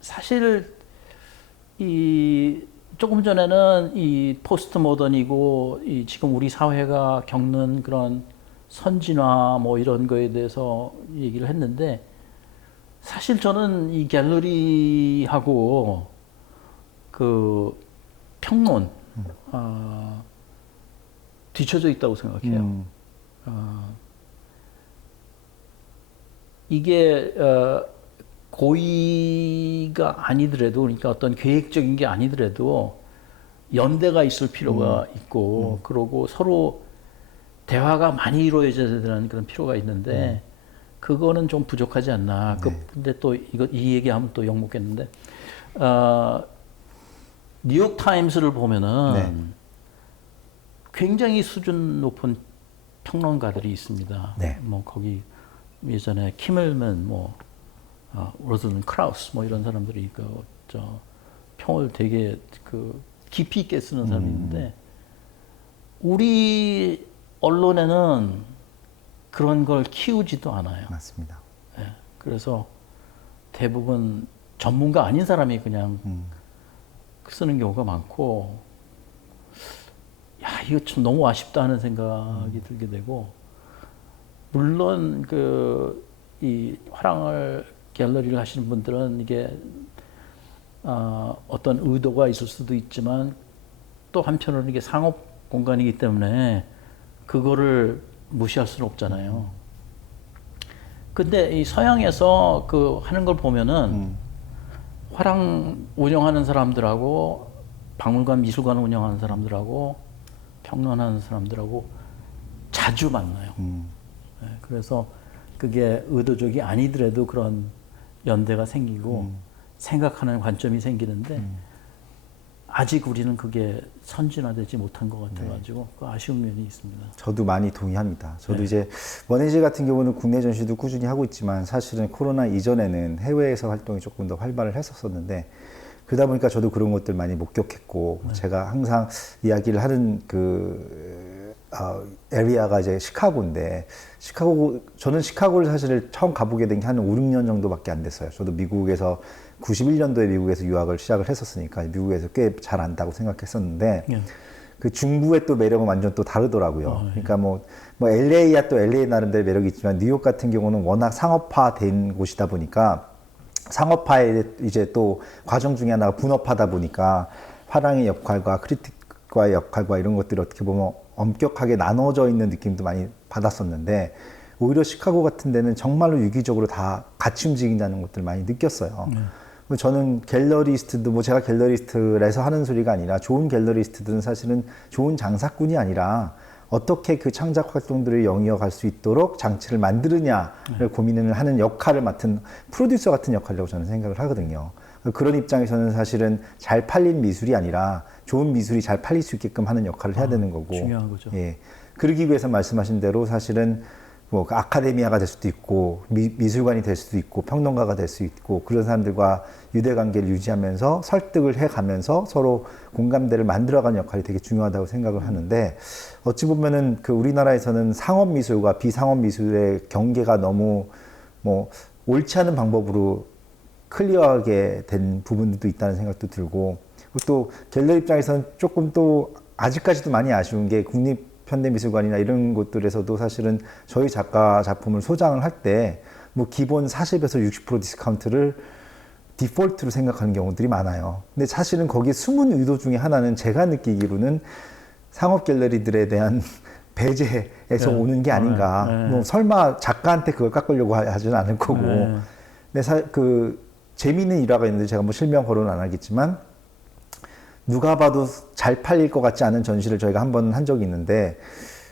사실 이 조금 전에는 이 포스트 모던이고 이 지금 우리 사회가 겪는 그런 선진화 뭐 이런 거에 대해서 얘기를 했는데 사실 저는 이 갤러리하고 그 평론 뒤쳐져 있다고 생각해요. 이게 고의가 아니더라도 그러니까 어떤 계획적인 게 아니더라도 연대가 있을 필요가 있고 그러고 서로 대화가 많이 이루어져야 되는 그런 필요가 있는데 그거는 좀 부족하지 않나. 근데 또 이 얘기하면 또 욕먹겠는데 뉴욕 타임스를 보면은 굉장히 수준 높은 평론가들이 있습니다. 네. 뭐 거기 예전에 키멜만 로든 크라우스 뭐 이런 사람들이 평을 되게 깊이 있게 쓰는 사람이 있는데 우리 언론에는 그런 걸 키우지도 않아요. 맞습니다. 예, 그래서 대부분 전문가 아닌 사람이 그냥 쓰는 경우가 많고, 야, 이거 참 너무 아쉽다 하는 생각이 들게 되고, 물론 이 화랑을 갤러리를 하시는 분들은 이게 어떤 의도가 있을 수도 있지만 또 한편으로는 이게 상업 공간이기 때문에 그거를 무시할 수는 없잖아요. 근데 이 서양에서 하는 걸 보면은 화랑 운영하는 사람들하고 박물관, 미술관 운영하는 사람들하고 평론하는 사람들하고 자주 만나요. 네, 그래서 그게 의도적이 아니더라도 그런 연대가 생기고 생각하는 관점이 생기는데 아직 우리는 그게 선진화되지 못한 것 같아가지고 그 아쉬운 면이 있습니다. 저도 많이 동의합니다. 저도 이제 원해지 같은 경우는 국내 전시도 꾸준히 하고 있지만 사실은 코로나 이전에는 해외에서 활동이 조금 더 활발을 했었었는데 그러다 보니까 저도 그런 것들 많이 목격했고 제가 항상 이야기를 하는 에리아가 이제 시카고인데 저는 시카고를 사실 처음 가보게 된 게 한 5, 6년 정도밖에 안 됐어요. 저도 미국에서 91년도에 미국에서 유학을 시작을 했었으니까 미국에서 꽤 잘 안다고 생각했었는데 그 중부의 또 매력은 완전 또 다르더라고요. 그러니까 뭐 LA야 또 LA 나름대로 매력이 있지만 뉴욕 같은 경우는 워낙 상업화된 곳이다 보니까 상업화의 이제 또 과정 중에 하나가 분업하다 보니까 화랑의 역할과 크리틱과의 역할과 이런 것들이 어떻게 보면 엄격하게 나눠져 있는 느낌도 많이 받았었는데 오히려 시카고 같은 데는 정말로 유기적으로 다 같이 움직인다는 것들을 많이 느꼈어요. 저는 갤러리스트도 뭐 제가 갤러리스트라서 하는 소리가 아니라 좋은 갤러리스트들은 사실은 좋은 장사꾼이 아니라 어떻게 그 창작 활동들을 영위어 갈 수 있도록 장치를 만드느냐를 고민을 하는 역할을 맡은 프로듀서 같은 역할이라고 저는 생각을 하거든요. 그런 입장에서는 사실은 잘 팔린 미술이 아니라 좋은 미술이 잘 팔릴 수 있게끔 하는 역할을 해야 되는 거고. 중요한 거죠. 예. 그러기 위해서 말씀하신 대로 사실은 뭐 아카데미아가 될 수도 있고 미술관이 될 수도 있고 평론가가 될 수 있고 그런 사람들과 유대 관계를 유지하면서 설득을 해가면서 서로 공감대를 만들어가는 역할이 되게 중요하다고 생각을 하는데 어찌 보면은 그 우리나라에서는 상업 미술과 비상업 미술의 경계가 너무 뭐 옳지 않은 방법으로 클리어하게 된 부분도 있다는 생각도 들고 또 갤러리 입장에서는 조금 또 아직까지도 많이 아쉬운 게 국립현대미술관이나 이런 곳들에서도 사실은 저희 작가 작품을 소장을 할 때 뭐 기본 40에서 60% 디스카운트를 디폴트로 생각하는 경우들이 많아요. 근데 사실은 거기에 숨은 의도 중에 하나는 제가 느끼기로는 상업 갤러리들에 대한 배제에서 오는 게 아닌가. 뭐 설마 작가한테 그걸 깎으려고 하지는 않을 거고. 근데 그 재미있는 일화가 있는데 제가 뭐 실명 거론은 안 하겠지만 누가 봐도 잘 팔릴 것 같지 않은 전시를 저희가 한 번 한 적이 있는데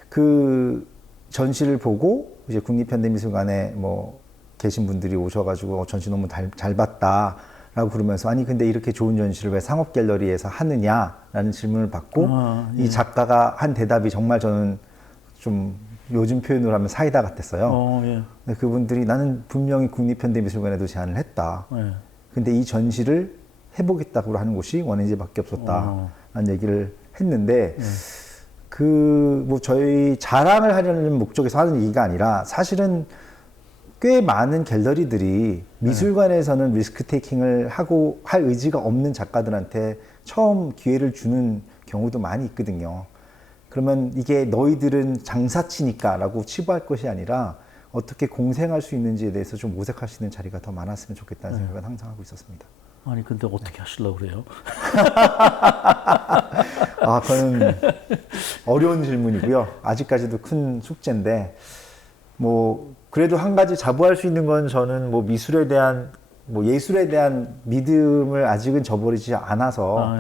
그 전시를 보고 이제 국립현대미술관에 뭐 계신 분들이 오셔가지고 전시 너무 잘 봤다라고 그러면서 아니 근데 이렇게 좋은 전시를 왜 상업 갤러리에서 하느냐라는 질문을 받고 이 작가가 한 대답이 정말 저는 좀 요즘 표현으로 하면 사이다 같았어요. 근데 그분들이 나는 분명히 국립현대미술관에도 제안을 했다. 근데 이 전시를 해보겠다고 하는 곳이 원인지밖에 없었다라는 얘기를 했는데 그 뭐 저희 자랑을 하려는 목적에서 하는 얘기가 아니라 사실은 꽤 많은 갤러리들이 미술관에서는 리스크 테이킹을 하고 할 의지가 없는 작가들한테 처음 기회를 주는 경우도 많이 있거든요. 그러면 이게 너희들은 장사치니까 라고 치부할 것이 아니라 어떻게 공생할 수 있는지에 대해서 좀 모색할 수 있는 자리가 더 많았으면 좋겠다는 생각을 항상 하고 있었습니다. 아니 근데 어떻게 하시려고 그래요? 아, 그건 어려운 질문이고요. 아직까지도 큰 숙제인데 뭐 그래도 한 가지 자부할 수 있는 건 저는 뭐 미술에 대한 뭐 예술에 대한 믿음을 아직은 저버리지 않아서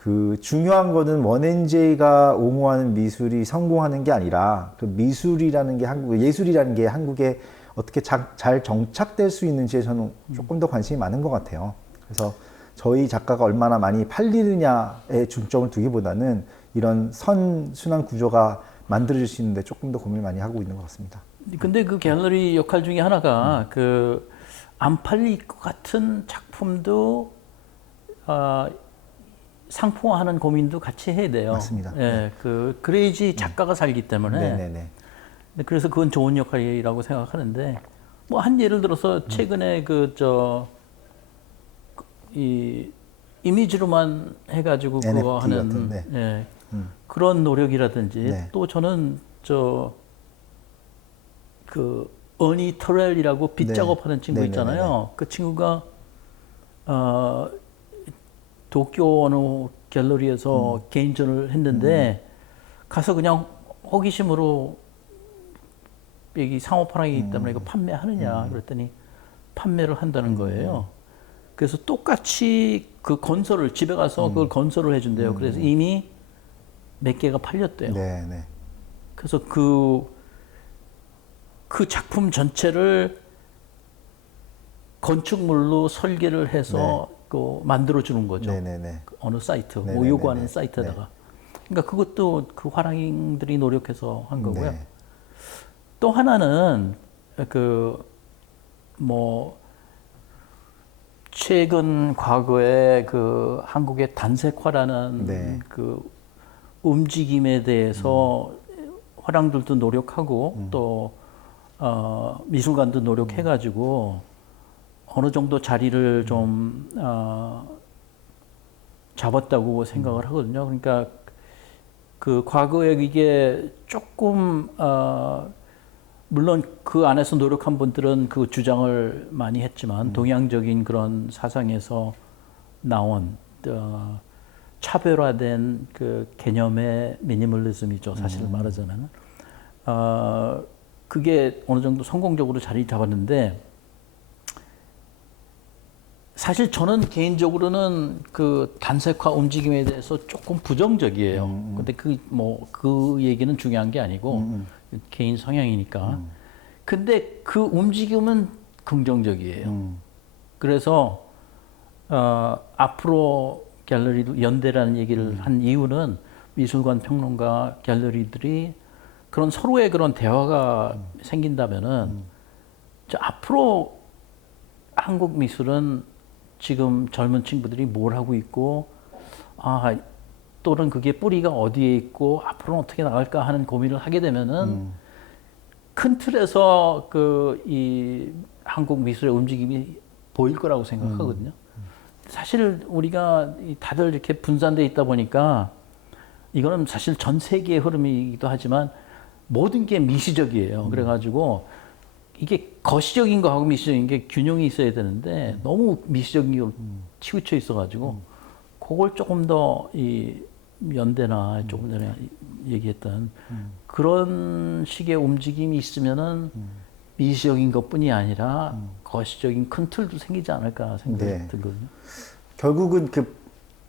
그 중요한 거는 원앤제이가 옹호하는 미술이 성공하는 게 아니라 그 미술이라는 게 예술이라는 게 한국에 어떻게 잘 정착될 수 있는지에 저는 조금 더 관심이 많은 것 같아요. 그래서 저희 작가가 얼마나 많이 팔리느냐에 중점을 두기보다는 이런 선순환 구조가 만들어질 수 있는데 조금 더 고민을 많이 하고 있는 것 같습니다. 근데 그 갤러리 역할 중에 하나가 그 안 팔릴 것 같은 작품도 상품화하는 고민도 같이 해야 돼요. 맞습니다. 예, 그래야지 작가가 살기 때문에. 네네네. 그래서 그건 좋은 역할이라고 생각하는데 뭐 한 예를 들어서 최근에 이 이미지로만 해가지고 그거 NFT 하는 같은, 네. 예, 그런 노력이라든지 네. 또 저는 그 어니 터렐이라고 빗 네. 작업하는 친구 네네네네. 있잖아요. 그 친구가 도쿄 어느 갤러리에서 개인전을 했는데 가서 그냥 호기심으로 여기 상호파랑이기 때문에 이거 판매하느냐 그랬더니 판매를 한다는 거예요. 그래서 똑같이 그 건설을 집에 가서 그걸 건설을 해준대요. 그래서 이미 몇 개가 팔렸대요. 네네. 그래서 그 작품 전체를 건축물로 설계를 해서 그 만들어 주는 거죠. 네네네. 어느 사이트, 네네네네. 뭐 요구하는 사이트에다가. 그러니까 그것도 그 화랑이들이 노력해서 한 거고요. 네. 또 하나는 뭐 최근 과거에 그 한국의 단색화라는 네. 그 움직임에 대해서 화랑들도 노력하고 또 미술관도 노력해가지고 어느 정도 자리를 좀 잡았다고 생각을 하거든요. 그러니까 그 과거에 이게 조금 물론 그 안에서 노력한 분들은 그 주장을 많이 했지만 동양적인 그런 사상에서 나온 차별화된 그 개념의 미니멀리즘이죠. 사실 말하자면 그게 어느 정도 성공적으로 자리 잡았는데 사실 저는 개인적으로는 그 단색화 움직임에 대해서 조금 부정적이에요. 근데 그 얘기는 중요한 게 아니고 개인 성향이니까. 근데 그 움직임은 긍정적이에요. 그래서 앞으로 갤러리도 연대라는 얘기를 한 이유는 미술관 평론가 갤러리들이 그런 서로의 그런 대화가 생긴다면은 앞으로 한국 미술은 지금 젊은 친구들이 뭘 하고 있고 또는 그게 뿌리가 어디에 있고 앞으로는 어떻게 나갈까 하는 고민을 하게 되면은 큰 틀에서 그 이 한국 미술의 움직임이 보일 거라고 생각하거든요. 사실 우리가 다들 이렇게 분산돼 있다 보니까 이거는 사실 전 세계의 흐름이기도 하지만 모든 게 미시적이에요. 그래가지고 이게 거시적인 거하고 미시적인 게 균형이 있어야 되는데 너무 미시적인 게 치우쳐 있어가지고 그걸 조금 더 이 연대나 조금 전에 얘기했던 그런 식의 움직임이 있으면은 미시적인 것뿐이 아니라 거시적인 큰 틀도 생기지 않을까 생각이 네. 들거든요. 결국은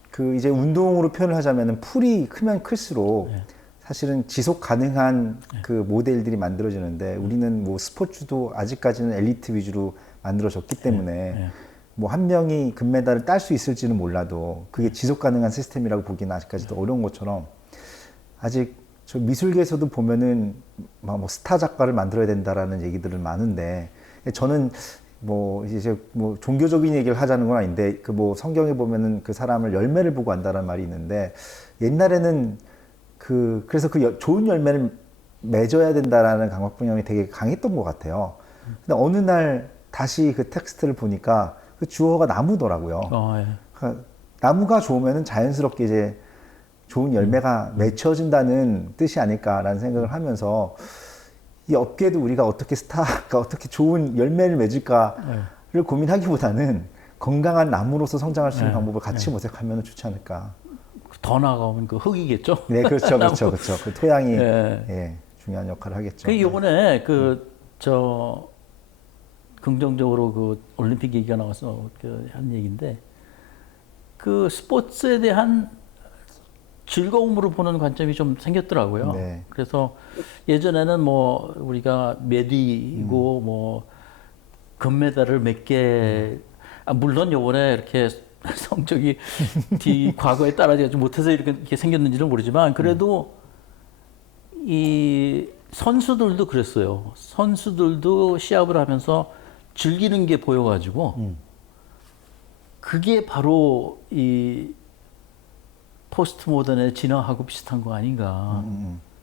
그 이제 운동으로 표현을 하자면은 풀이 크면 클수록 네. 사실은 지속 가능한 그 모델들이 만들어지는데 우리는 뭐 스포츠도 아직까지는 엘리트 위주로 만들어졌기 때문에 네. 뭐 한 명이 금메달을 딸 수 있을지는 몰라도 그게 지속 가능한 시스템이라고 보기는 아직까지도 어려운 것처럼 아직 저 미술계에서도 보면은 막 뭐 스타 작가를 만들어야 된다라는 얘기들을 많은데 저는 뭐 이제 뭐 종교적인 얘기를 하자는 건 아닌데 그 뭐 성경에 보면은 그 사람을 열매를 보고 안다는 말이 있는데 옛날에는 그래서 좋은 열매를 맺어야 된다라는 강박관념이 되게 강했던 것 같아요. 근데 어느 날 다시 그 텍스트를 보니까 그 주어가 나무더라고요. 예. 그러니까 나무가 좋으면은 자연스럽게 이제 좋은 열매가 맺혀진다는 뜻이 아닐까라는 생각을 하면서 이 업계도 우리가 어떻게 스타가 어떻게 좋은 열매를 맺을까를 고민하기보다는 건강한 나무로서 성장할 수 있는 방법을 같이 모색하면 좋지 않을까. 더 나아가면 그 흙이겠죠. 네, 그렇죠, 그렇죠, 그렇죠. 그 토양이 예. 예, 중요한 역할을 하겠죠. 그 요번에 긍정적으로 그 올림픽 얘기가 나와서 한 얘기인데 그 스포츠에 대한 즐거움으로 보는 관점이 좀 생겼더라고요. 네. 그래서 예전에는 뭐 우리가 메디고 뭐 금메달을 몇 개, 물론 요번에 이렇게 성적이 과거에 따라가지 못해서 이렇게 생겼는지는 모르지만 그래도 이 선수들도 그랬어요. 선수들도 시합을 하면서 즐기는 게 보여가지고 그게 바로 이 포스트 모던의 진화하고 비슷한 거 아닌가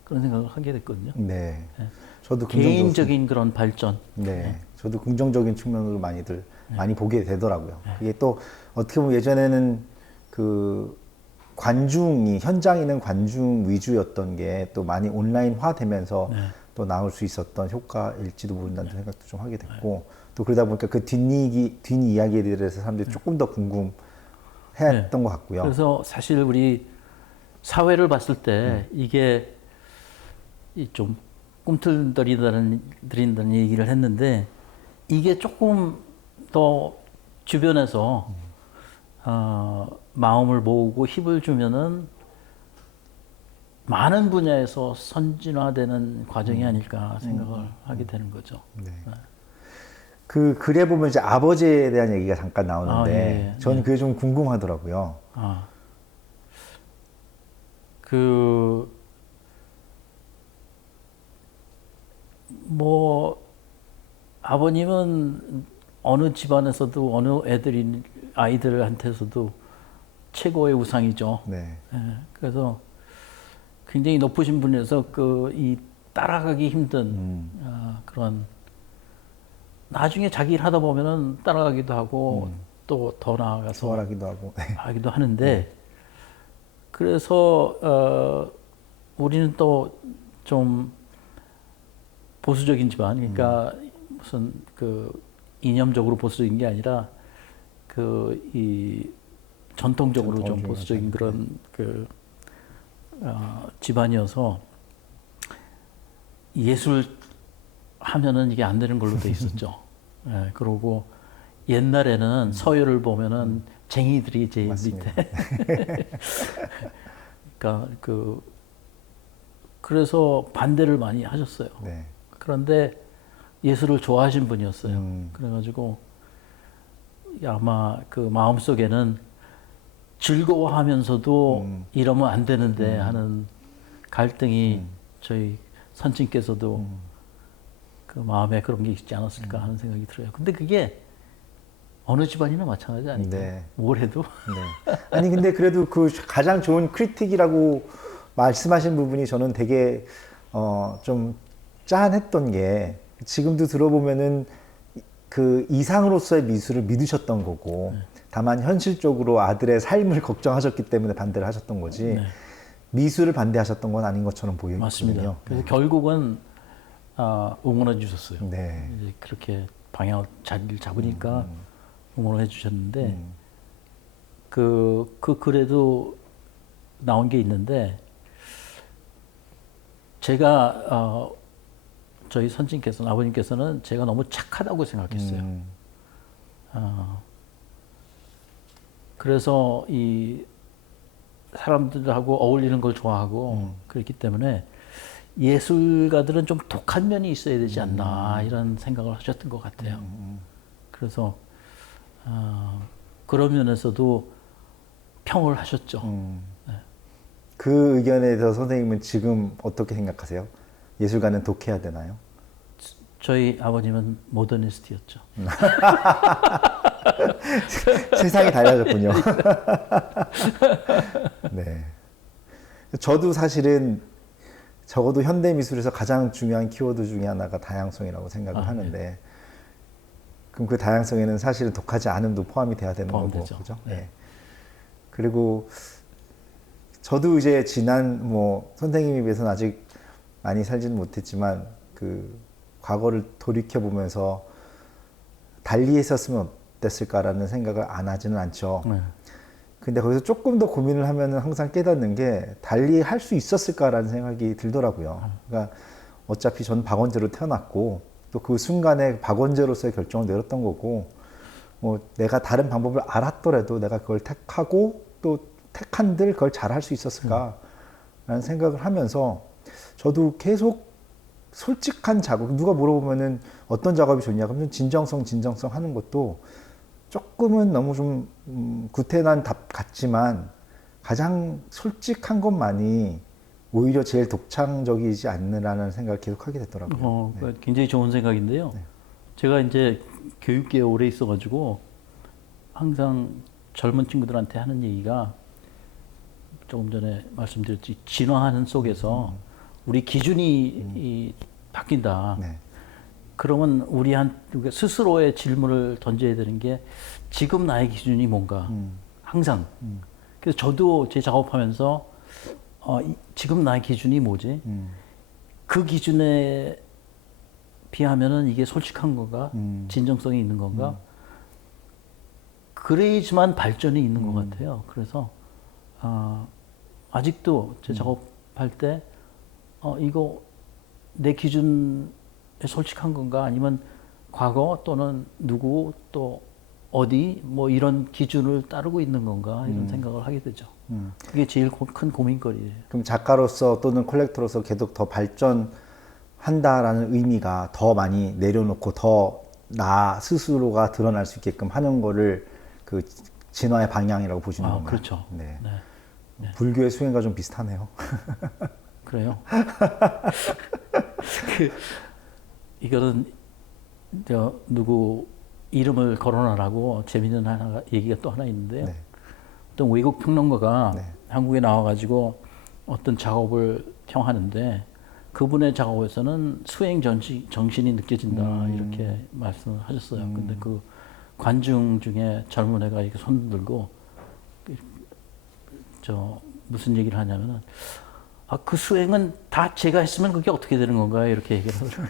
그런 생각을 하게 됐거든요. 네. 네. 저도 개인적인 그런 발전. 네. 저도 긍정적인 측면으로 많이 보게 되더라고요. 이게 또 어떻게 보면 예전에는 그 현장에 있는 관중 위주였던 게 또 많이 온라인화 되면서 또 나올 수 있었던 효과일지도 모른다는 생각도 좀 하게 됐고 또 그러다 보니까 그 뒷이야기에 대해서 사람들이 조금 더 궁금해했던 것 같고요. 그래서 사실 우리 사회를 봤을 때 이게 좀 꿈틀거린다는 얘기를 했는데 이게 조금 더 주변에서 마음을 모으고 힘을 주면은 많은 분야에서 선진화되는 과정이 아닐까 생각을 하게 되는 거죠. 네. 그 글에 보면 이제 아버지에 대한 얘기가 잠깐 나오는데 예. 저는 그게 좀 궁금하더라고요. 뭐 아버님은 어느 집안에서도 어느 아이들한테서도 최고의 우상이죠. 네. 예, 그래서 굉장히 높으신 분이어서 이 따라가기 힘든 그런 나중에 자기 일 하다 보면은 따라가기도 하고 또 더 나아가서 수월하기도 하고. 하기도 하는데 그래서 우리는 또 좀 보수적인 집안, 그러니까 무슨 그 이념적으로 보수적인 게 아니라 그 이 전통적으로 좀 전통주의 보수적인 같은, 그런 그 집안이어서 예술 하면은 이게 안 되는 걸로 돼 있었죠. 예, 그러고 옛날에는 서열을 보면은 쟁이들이 제일 맞습니다. 밑에. 그러니까 그래서 반대를 많이 하셨어요. 네. 그런데 예술을 좋아하신 분이었어요. 음. 그래가지고 아마 그 마음속에는 즐거워하면서도 이러면 안 되는데 하는 갈등이 저희 선친께서도 그 마음에 그런 게 있지 않았을까 하는 생각이 들어요. 근데 그게 어느 집안이나 마찬가지 아닐까요? 네. 뭘 해도. 네. 아니 근데 그래도 그 가장 좋은 크리틱이라고 말씀하신 부분이 저는 되게 좀 짠했던 게 지금도 들어보면은 그 이상으로서의 미술을 믿으셨던 거고 다만 현실적으로 아들의 삶을 걱정하셨기 때문에 반대를 하셨던 거지 네. 미술을 반대하셨던 건 아닌 것처럼 보이거든요. 맞습니다. 그래서 결국은 응원해 주셨어요. 네. 이제 그렇게 방향을 자리를 잡으니까 응원을 해주셨는데 그 글에도 나온 게 있는데 제가 저희 선친께서는 아버님께서는 제가 너무 착하다고 생각했어요. 그래서 이 사람들하고 어울리는 걸 좋아하고 그렇기 때문에 예술가들은 좀 독한 면이 있어야 되지 않나 이런 생각을 하셨던 것 같아요. 그래서 그런 면에서도 평을 하셨죠. 그 의견에 대해서 선생님은 지금 어떻게 생각하세요? 예술가는 독해야 되나요? 저희 아버님은 모더니스트였죠. 세상이 달라졌군요. 네. 저도 사실은 적어도 현대 미술에서 가장 중요한 키워드 중에 하나가 다양성이라고 생각을 하는데 그럼 그 다양성에는 사실은 독하지 않음도 포함이 돼야 되는 거고, 포함되죠. 그죠? 네. 네. 그리고 저도 이제 지난 뭐 선생님에 비해서는 아직 많이 살지는 못했지만 그 과거를 돌이켜 보면서 달리 했었으면 어땠을까라는 생각을 안 하지는 않죠. 네. 근데 거기서 조금 더 고민을 하면은 항상 깨닫는 게 달리 할 수 있었을까라는 생각이 들더라고요. 그러니까 어차피 전 박원재로 태어났고 또 그 순간에 박원재로서의 결정을 내렸던 거고 뭐 내가 다른 방법을 알았더라도 내가 그걸 택하고 또 택한들 그걸 잘 할 수 있었을까라는 생각을 하면서 저도 계속 솔직한 작업, 누가 물어보면은 어떤 작업이 좋냐 그러면 진정성 하는 것도 조금은 너무 좀 구태난 답 같지만 가장 솔직한 것만이 오히려 제일 독창적이지 않느라는 생각을 계속 하게 됐더라고요. 굉장히 좋은 생각인데요. 제가 이제 교육계에 오래 있어가지고 항상 젊은 친구들한테 하는 얘기가 조금 전에 말씀드렸지 진화하는 속에서 우리 기준이 바뀐다. 네. 그러면 우리가 스스로의 질문을 던져야 되는 게 지금 나의 기준이 뭔가 항상. 그래서 저도 제 작업하면서 지금 나의 기준이 뭐지? 그 기준에 비하면은 이게 솔직한 건가? 진정성이 있는 건가? 그래야지만 발전이 있는 것 같아요. 그래서 아직도 제 작업할 때 이거 내 기준에 솔직한 건가? 아니면 과거 또는 누구 또 어디 뭐 이런 기준을 따르고 있는 건가? 이런 생각을 하게 되죠. 그게 제일 큰 고민거리예요. 그럼 작가로서 또는 컬렉터로서 계속 더 발전한다라는 의미가 더 많이 내려놓고 더 나 스스로가 드러날 수 있게끔 하는 거를 그 진화의 방향이라고 보시는 건가요? 그렇죠. 네. 네. 불교의 수행과 좀 비슷하네요. 그래요. 이거는 누구 이름을 거론하라고 재밌는 얘기가 또 하나 있는데요. 네. 어떤 외국 평론가가 네. 한국에 나와가지고 어떤 작업을 평하는데 그분의 작업에서는 수행 정신이 느껴진다 이렇게 말씀을 하셨어요. 근데 그 관중 중에 젊은 애가 이렇게 손 들고 무슨 얘기를 하냐면은 아, 그 수행은 다 제가 했으면 그게 어떻게 되는 건가요? 이렇게 얘기를 하더라고요.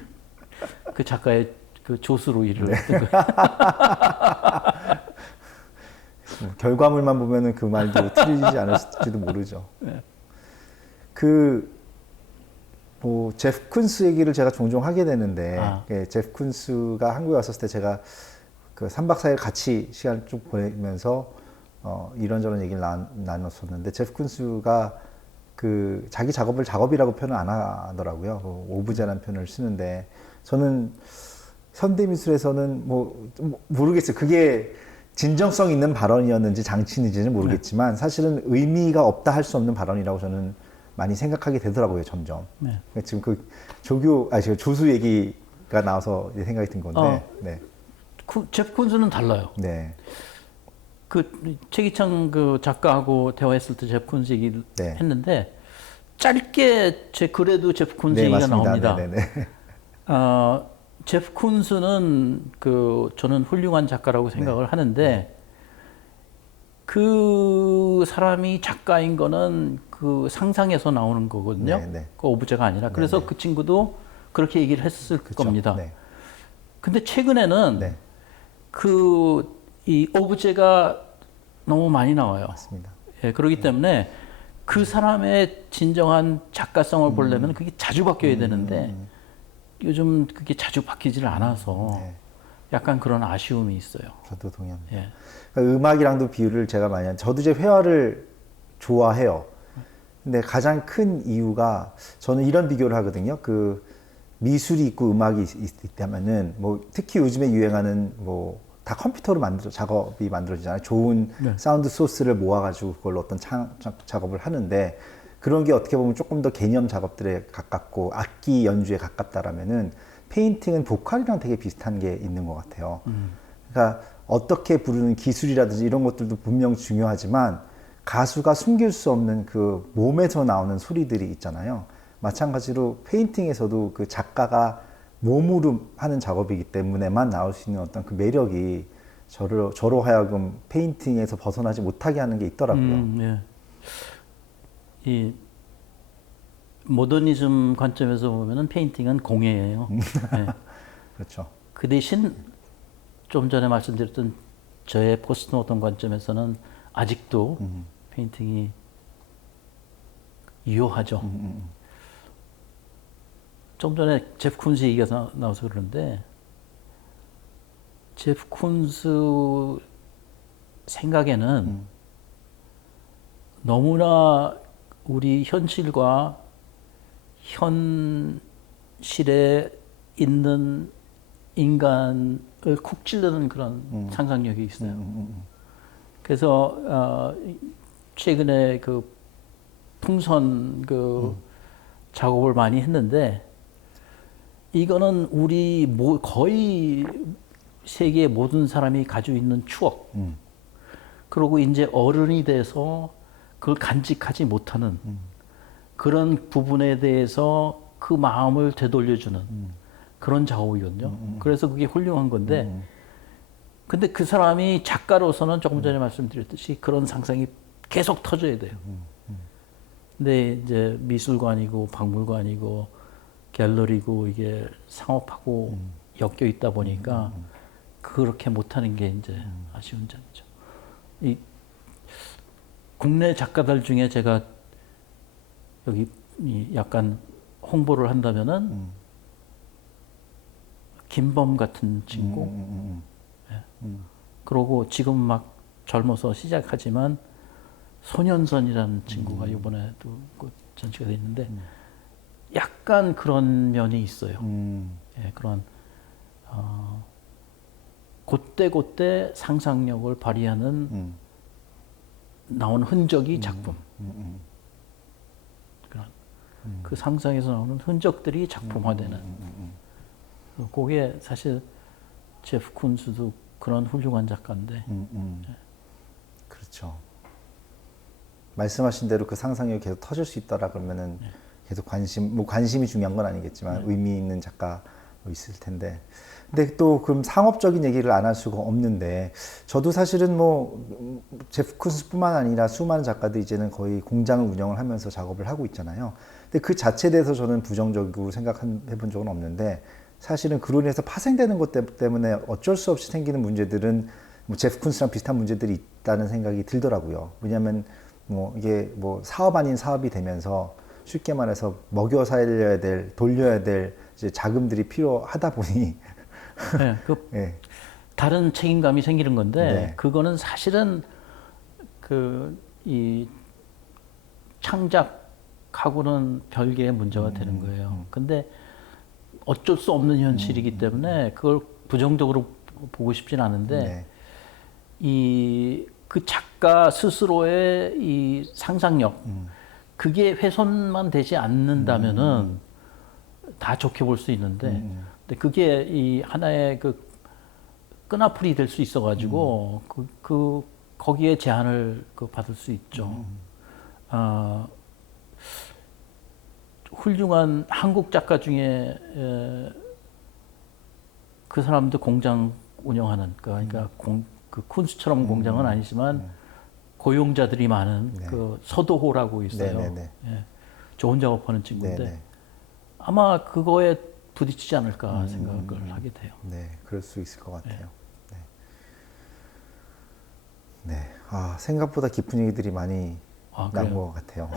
그 작가의 그 조수로 일을 했던 거예요. 결과물만 보면은 그 말도 틀리지 않을지도 모르죠. 그 뭐 제프 쿤스 얘기를 제가 종종 하게 되는데 제프 쿤스가 한국에 왔었을 때 제가 그 3박 4일 같이 시간 쭉 보내면서 이런저런 얘기를 나눴었는데 제프 쿤스가 그 자기 작업을 작업이라고 표현을 안 하더라고요. 오브제라는 표현을 쓰는데 저는 현대미술에서는 모르겠어요. 그게 진정성 있는 발언이었는지 장치인지는 모르겠지만 사실은 의미가 없다 할 수 없는 발언이라고 저는 많이 생각하게 되더라고요, 점점. 네. 지금 그 조수 얘기가 나와서 생각이 든 건데, 네. 제프 쿤스는 달라요. 네. 그 최기창 그 작가하고 대화했을 때 제프 쿤스 얘기를 네. 했는데 짧게 그래도 제프 쿤스 네, 얘기가 맞습니다. 나옵니다. 네네네. 제프 쿤스는 저는 훌륭한 작가라고 생각을 하는데 그 사람이 작가인 거는 그 상상에서 나오는 거거든요. 네. 그 오브제가 아니라. 그래서 그 친구도 그렇게 얘기를 했을 그쵸. 겁니다. 네. 근데 최근에는 네. 이 오브제가 너무 많이 나와요. 맞습니다. 예, 그렇기 때문에 그 사람의 진정한 작가성을 보려면 그게 자주 바뀌어야 되는데 요즘 그게 자주 바뀌질 않아서 약간 그런 아쉬움이 있어요. 저도 동의합니다. 예. 그러니까 음악이랑도 비유를 제가 많이 저도 이제 회화를 좋아해요. 근데 가장 큰 이유가 저는 이런 비교를 하거든요. 그 미술이 있고 음악이 있다면은 특히 요즘에 유행하는 다 컴퓨터로 작업이 만들어지잖아요. 좋은 사운드 소스를 모아가지고 그걸로 어떤 작업을 하는데 그런 게 어떻게 보면 조금 더 개념 작업들에 가깝고 악기 연주에 가깝다라면은 페인팅은 보컬이랑 되게 비슷한 게 있는 것 같아요. 그러니까 어떻게 부르는 기술이라든지 이런 것들도 분명 중요하지만 가수가 숨길 수 없는 그 몸에서 나오는 소리들이 있잖아요. 마찬가지로 페인팅에서도 그 작가가 몸으로 하는 작업이기 때문에만 나올 수 있는 어떤 그 매력이 저로 하여금 페인팅에서 벗어나지 못하게 하는 게 있더라고요. 예. 이 모더니즘 관점에서 보면은 페인팅은 공예예요. 예. 그렇죠. 그 대신 좀 전에 말씀드렸던 저의 포스트 모던 관점에서는 아직도 페인팅이 유효하죠. 좀 전에 제프 쿤스 얘기가 나와서 그러는데 제프 쿤스 생각에는 너무나 우리 현실과 현실에 있는 인간을 쿡 찌르는 그런 상상력이 있어요. 그래서 최근에 그 풍선 작업을 많이 했는데 이거는 우리 거의 세계의 모든 사람이 가지고 있는 추억. 그리고 이제 어른이 돼서 그걸 간직하지 못하는 그런 부분에 대해서 그 마음을 되돌려주는 그런 작업이거든요. 그래서 그게 훌륭한 건데 근데 그 사람이 작가로서는 조금 전에 말씀드렸듯이 그런 상상이 계속 터져야 돼요. 근데 이제 미술관이고 박물관이고 갤러리고 이게 상업하고 엮여 있다 보니까 그렇게 못하는 게 이제 아쉬운 점이죠. 이 국내 작가들 중에 제가 여기 약간 홍보를 한다면은 김범 같은 친구, 그러고 지금 막 젊어서 시작하지만 손현선이라는 친구가 이번에도 전시가 돼 있는데 약간 그런 면이 있어요. 예, 그런 그때 상상력을 발휘하는 나온 흔적이 작품. 그런 그 상상에서 나오는 흔적들이 작품화되는. 그게 사실 제프 쿤스도 그런 훌륭한 작가인데. 그렇죠. 말씀하신 대로 그 상상력이 계속 터질 수 있다라 그러면은 계속 관심이 중요한 건 아니겠지만 의미 있는 작가가 있을 텐데. 근데 또 그럼 상업적인 얘기를 안 할 수가 없는데 저도 사실은 뭐 제프 쿤스뿐만 아니라 수많은 작가들이 이제는 거의 공장을 운영을 하면서 작업을 하고 있잖아요. 근데 그 자체에 대해서 저는 부정적으로 생각해 본 적은 없는데 사실은 그로 인해서 파생되는 것 때문에 어쩔 수 없이 생기는 문제들은 뭐 제프 쿤스랑 비슷한 문제들이 있다는 생각이 들더라고요. 왜냐하면 뭐 이게 뭐 사업 아닌 사업이 되면서 쉽게 말해서 먹여 살려야 될, 돌려야 될 이제 자금들이 필요하다 보니 네, 그 예, 다른 책임감이 생기는 건데 네. 그거는 사실은 그 이 창작하고는 별개의 문제가 되는 거예요. 근데 어쩔 수 없는 현실이기 때문에 그걸 부정적으로 보고 싶진 않은데 네. 이 그 작가 스스로의 이 상상력 그게 훼손만 되지 않는다면은 다 좋게 볼 수 있는데 근데 그게 이 하나의 그 끈아풀이 될 수 있어가지고 거기에 제한을 그 받을 수 있죠. 아, 훌륭한 한국 작가 중에 그 사람도 공장 운영하는 그러니까 그 쿤스처럼 공장은 아니지만 고용자들이 많은 네. 그 서도호라고 있어요. 네네네. 예, 좋은 작업하는 친구인데 네네. 아마 그거에 부딪히지 않을까 생각을 하게 돼요. 네, 그럴 수 있을 것 같아요. 네. 네. 아, 생각보다 깊은 얘기들이 많이 아, 난 그래요? 것 같아요.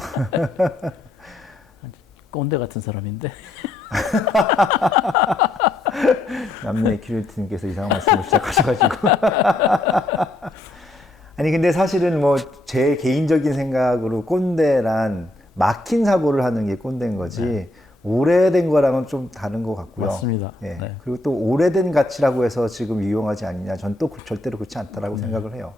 꼰대 같은 사람인데. 남미의 큐리티님께서 이상한 말씀을 시작하셔가지고. 아니, 근데 사실은 뭐 제 개인적인 생각으로 꼰대란 막힌 사고를 하는 게 꼰대인 거지, 네. 오래된 거랑은 좀 다른 것 같고요. 맞습니다. 예. 네. 그리고 또 오래된 가치라고 해서 지금 유용하지 않느냐. 전 또 절대로 그렇지 않다라고 네. 생각을 해요.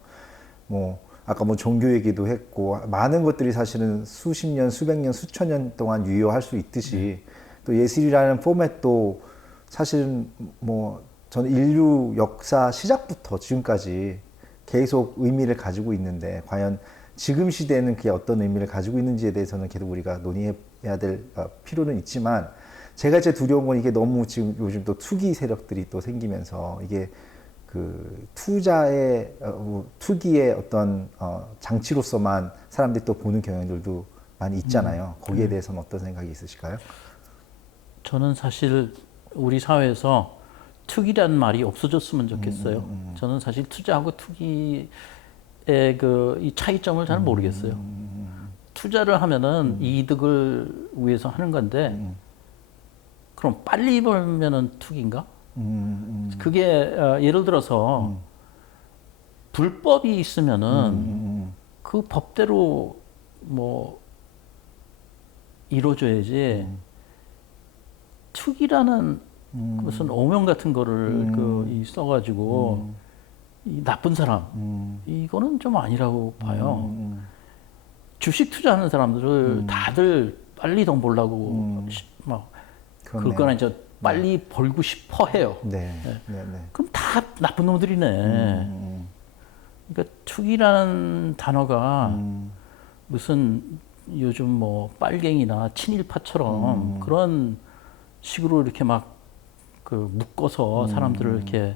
뭐, 아까 뭐 종교 얘기도 했고, 많은 것들이 사실은 수십 년, 수백 년, 수천 년 동안 유효할 수 있듯이, 또 예술이라는 포맷도 사실은 뭐, 저는 인류 역사 시작부터 지금까지 계속 의미를 가지고 있는데, 과연 지금 시대에는 그게 어떤 의미를 가지고 있는지에 대해서는 계속 우리가 논의해야 될 필요는 있지만, 제가 이제 두려운 건 이게 너무 지금 요즘 또 투기 세력들이 또 생기면서 이게 그 투자의 투기의 어떤 장치로서만 사람들이 또 보는 경향들도 많이 있잖아요. 거기에 대해서는 어떤 생각이 있으실까요? 저는 사실 우리 사회에서 투기라는 말이 없어졌으면 좋겠어요. 저는 사실 투자하고 투기의 그 이 차이점을 잘 모르겠어요. 투자를 하면은 이득을 위해서 하는 건데 그럼 빨리 벌면은 투기인가? 그게 예를 들어서 불법이 있으면은 그 법대로 뭐 이루어져야지 투기라는 무슨 오명 같은 거를 그 써가지고 이 나쁜 사람 이거는 좀 아니라고 봐요. 주식 투자하는 사람들을 다들 빨리 돈 벌라고 막 그렇네요. 그거는 이제 빨리 벌고 싶어 해요. 네, 네, 네. 그럼 다 나쁜 놈들이네. 그러니까 투기라는 단어가 무슨 요즘 뭐 빨갱이나 친일파처럼 그런 식으로 이렇게 막 그 묶어서 사람들을 이렇게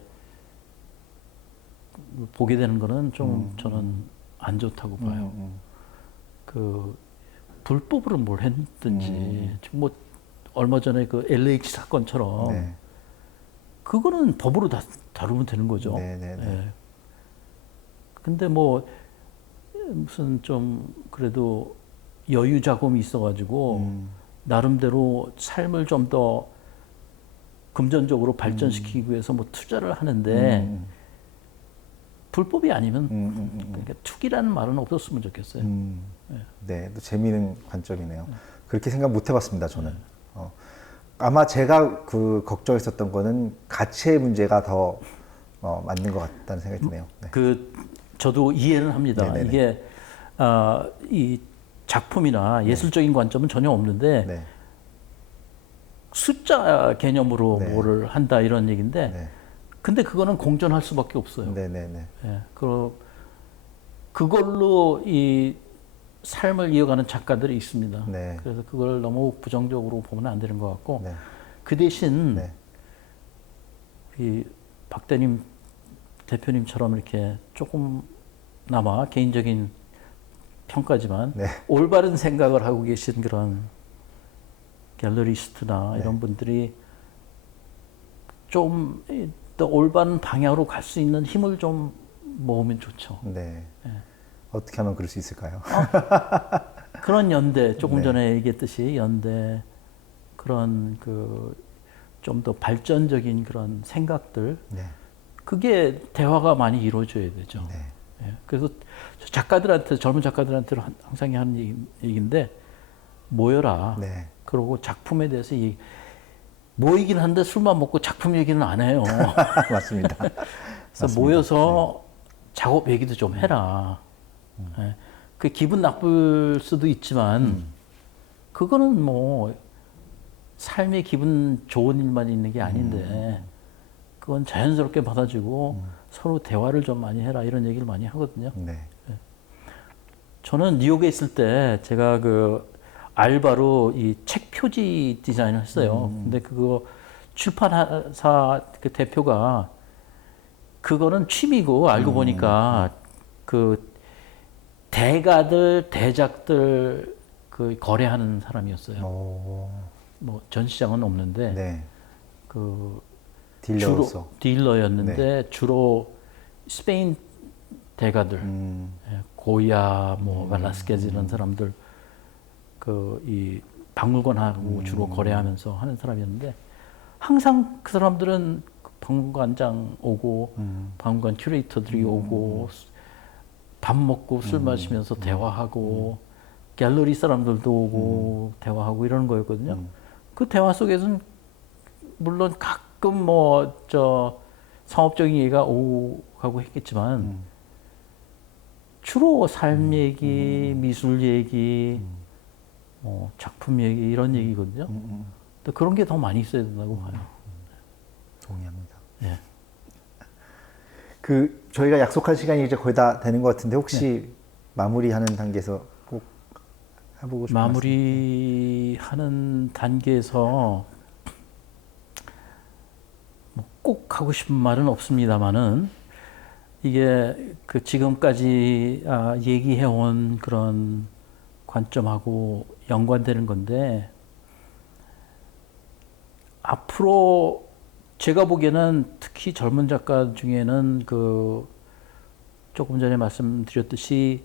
보게 되는 거는 좀 저는 안 좋다고 봐요. 그 불법으로 뭘 했든지 지금 뭐 얼마 전에 그 LH 사건처럼 네. 그거는 법으로 다루면 되는 거죠. 네, 네, 네. 예. 근데 뭐 무슨 좀 그래도 여유 자금이 있어가지고 나름대로 삶을 좀 더 금전적으로 발전시키기 위해서 뭐 투자를 하는데 불법이 아니면 그러니까 투기라는 말은 없었으면 좋겠어요. 네, 또 재미있는 관점이네요. 그렇게 생각 못 해봤습니다, 저는. 아마 제가 그 걱정했었던 거는 가치의 문제가 더 맞는 것 같다는 생각이 드네요. 네. 그 저도 이해는 합니다. 네네네. 이게 이 작품이나 예술적인 관점은 전혀 없는데 네. 숫자 개념으로 네. 뭐를 한다 이런 얘기인데 네. 근데 그거는 공존할 수밖에 없어요. 네, 네, 네. 예, 그걸로 이 삶을 이어가는 작가들이 있습니다. 네. 그래서 그걸 너무 부정적으로 보면 안 되는 것 같고 네. 그 대신 네. 이 박대님 대표님처럼 이렇게 조금나마 개인적인 평가지만 네. 올바른 생각을 하고 계신 그런 갤러리스트나 이런 분들이 좀 더 올바른 방향으로 갈 수 있는 힘을 좀 모으면 좋죠. 네. 어떻게 하면 그럴 수 있을까요? 그런 연대, 조금 네. 전에 얘기했듯이 연대, 그런 그 좀 더 발전적인 그런 생각들, 네. 그게 대화가 많이 이루어져야 되죠. 네. 예. 그래서 작가들한테, 젊은 작가들한테는 항상 하는 얘기인데, 모여라. 네. 그러고 작품에 대해서 모이긴 한데 술만 먹고 작품 얘기는 안 해요. 맞습니다. 그래서 맞습니다. 모여서 작업 얘기도 좀 해라. 예. 그 기분 나쁠 수도 있지만 그거는 뭐 삶의 기분 좋은 일만 있는 게 아닌데 그건 자연스럽게 받아주고 서로 대화를 좀 많이 해라 이런 얘기를 많이 하거든요. 네. 저는 뉴욕에 있을 때 제가 그 알바로 이 책 표지 디자인을 했어요. 근데 그거 출판사 그 대표가 그거는 취미고 알고 보니까 그 대가들, 대작들 그 거래하는 사람이었어요. 오. 뭐 전시장은 없는데 네. 그 딜러로서. 주로 딜러였는데 주로 스페인 대가들, 예, 고야, 뭐 발라스케즈 이런 사람들 그 이 박물관하고 주로 거래하면서 하는 사람이었는데 항상 그 사람들은 박물관장 오고 박물관 큐레이터들이 오고 밥 먹고 술 마시면서 대화하고 갤러리 사람들도 오고 대화하고 이러는 거였거든요. 그 대화 속에서는 물론 가끔 뭐 저 상업적인 얘기가 오고 가고 했겠지만 주로 삶 얘기, 미술 얘기, 뭐 작품 얘기 이런 얘기거든요. 근데 그런 게 더 많이 있어야 된다고 봐요. 동의합니다. 예. 그 저희가 약속한 시간이 이제 거의 다 되는 것 같은데 혹시 마무리하는 단계에서 꼭 해보고 싶은 마무리하는 단계에서 뭐 꼭 하고 싶은 말은 없습니다만은 이게 그 지금까지 얘기해온 그런 관점하고 연관되는 건데 앞으로 제가 보기에는 특히 젊은 작가 중에는 그 조금 전에 말씀드렸듯이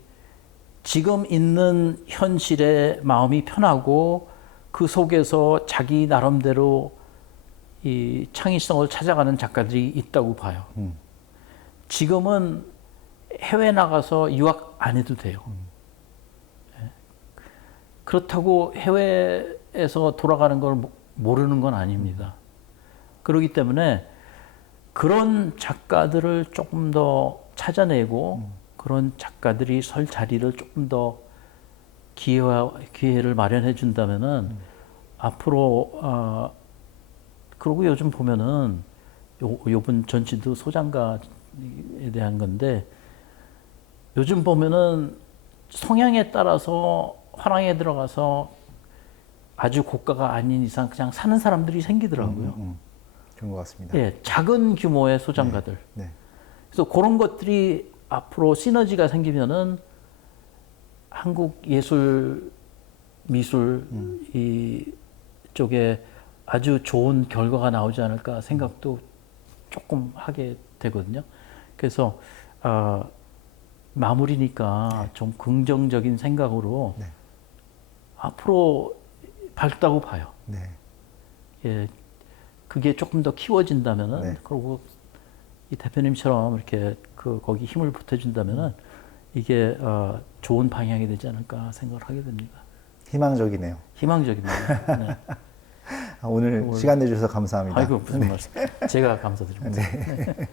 지금 있는 현실에 마음이 편하고 그 속에서 자기 나름대로 이 창의성을 찾아가는 작가들이 있다고 봐요. 지금은 해외 나가서 유학 안 해도 돼요. 그렇다고 해외에서 돌아가는 걸 모르는 건 아닙니다. 그렇기 때문에 그런 작가들을 조금 더 찾아내고 그런 작가들이 설 자리를 조금 더 기회를 마련해 준다면은 앞으로 그리고 요즘 보면은 요번 전시도 소장가에 대한 건데 요즘 보면은 성향에 따라서 화랑에 들어가서 아주 고가가 아닌 이상 그냥 사는 사람들이 생기더라고요. 그런 것 같습니다. 예, 작은 규모의 소장가들. 네. 그래서 그런 것들이 앞으로 시너지가 생기면은 한국 예술, 미술 이쪽에 아주 좋은 결과가 나오지 않을까 생각도 조금 하게 되거든요. 그래서 마무리니까 좀 긍정적인 생각으로 네. 앞으로 밝다고 봐요. 네. 예, 그게 조금 더 키워진다면은 네. 그리고 이 대표님처럼 이렇게 거기 힘을 보태준다면은 이게 좋은 방향이 되지 않을까 생각을 하게 됩니다. 희망적이네요. 희망적입니다. 네. 오늘 시간 내주셔서 감사합니다. 아이고 무슨 말씀? 제가 감사드립니다. 네.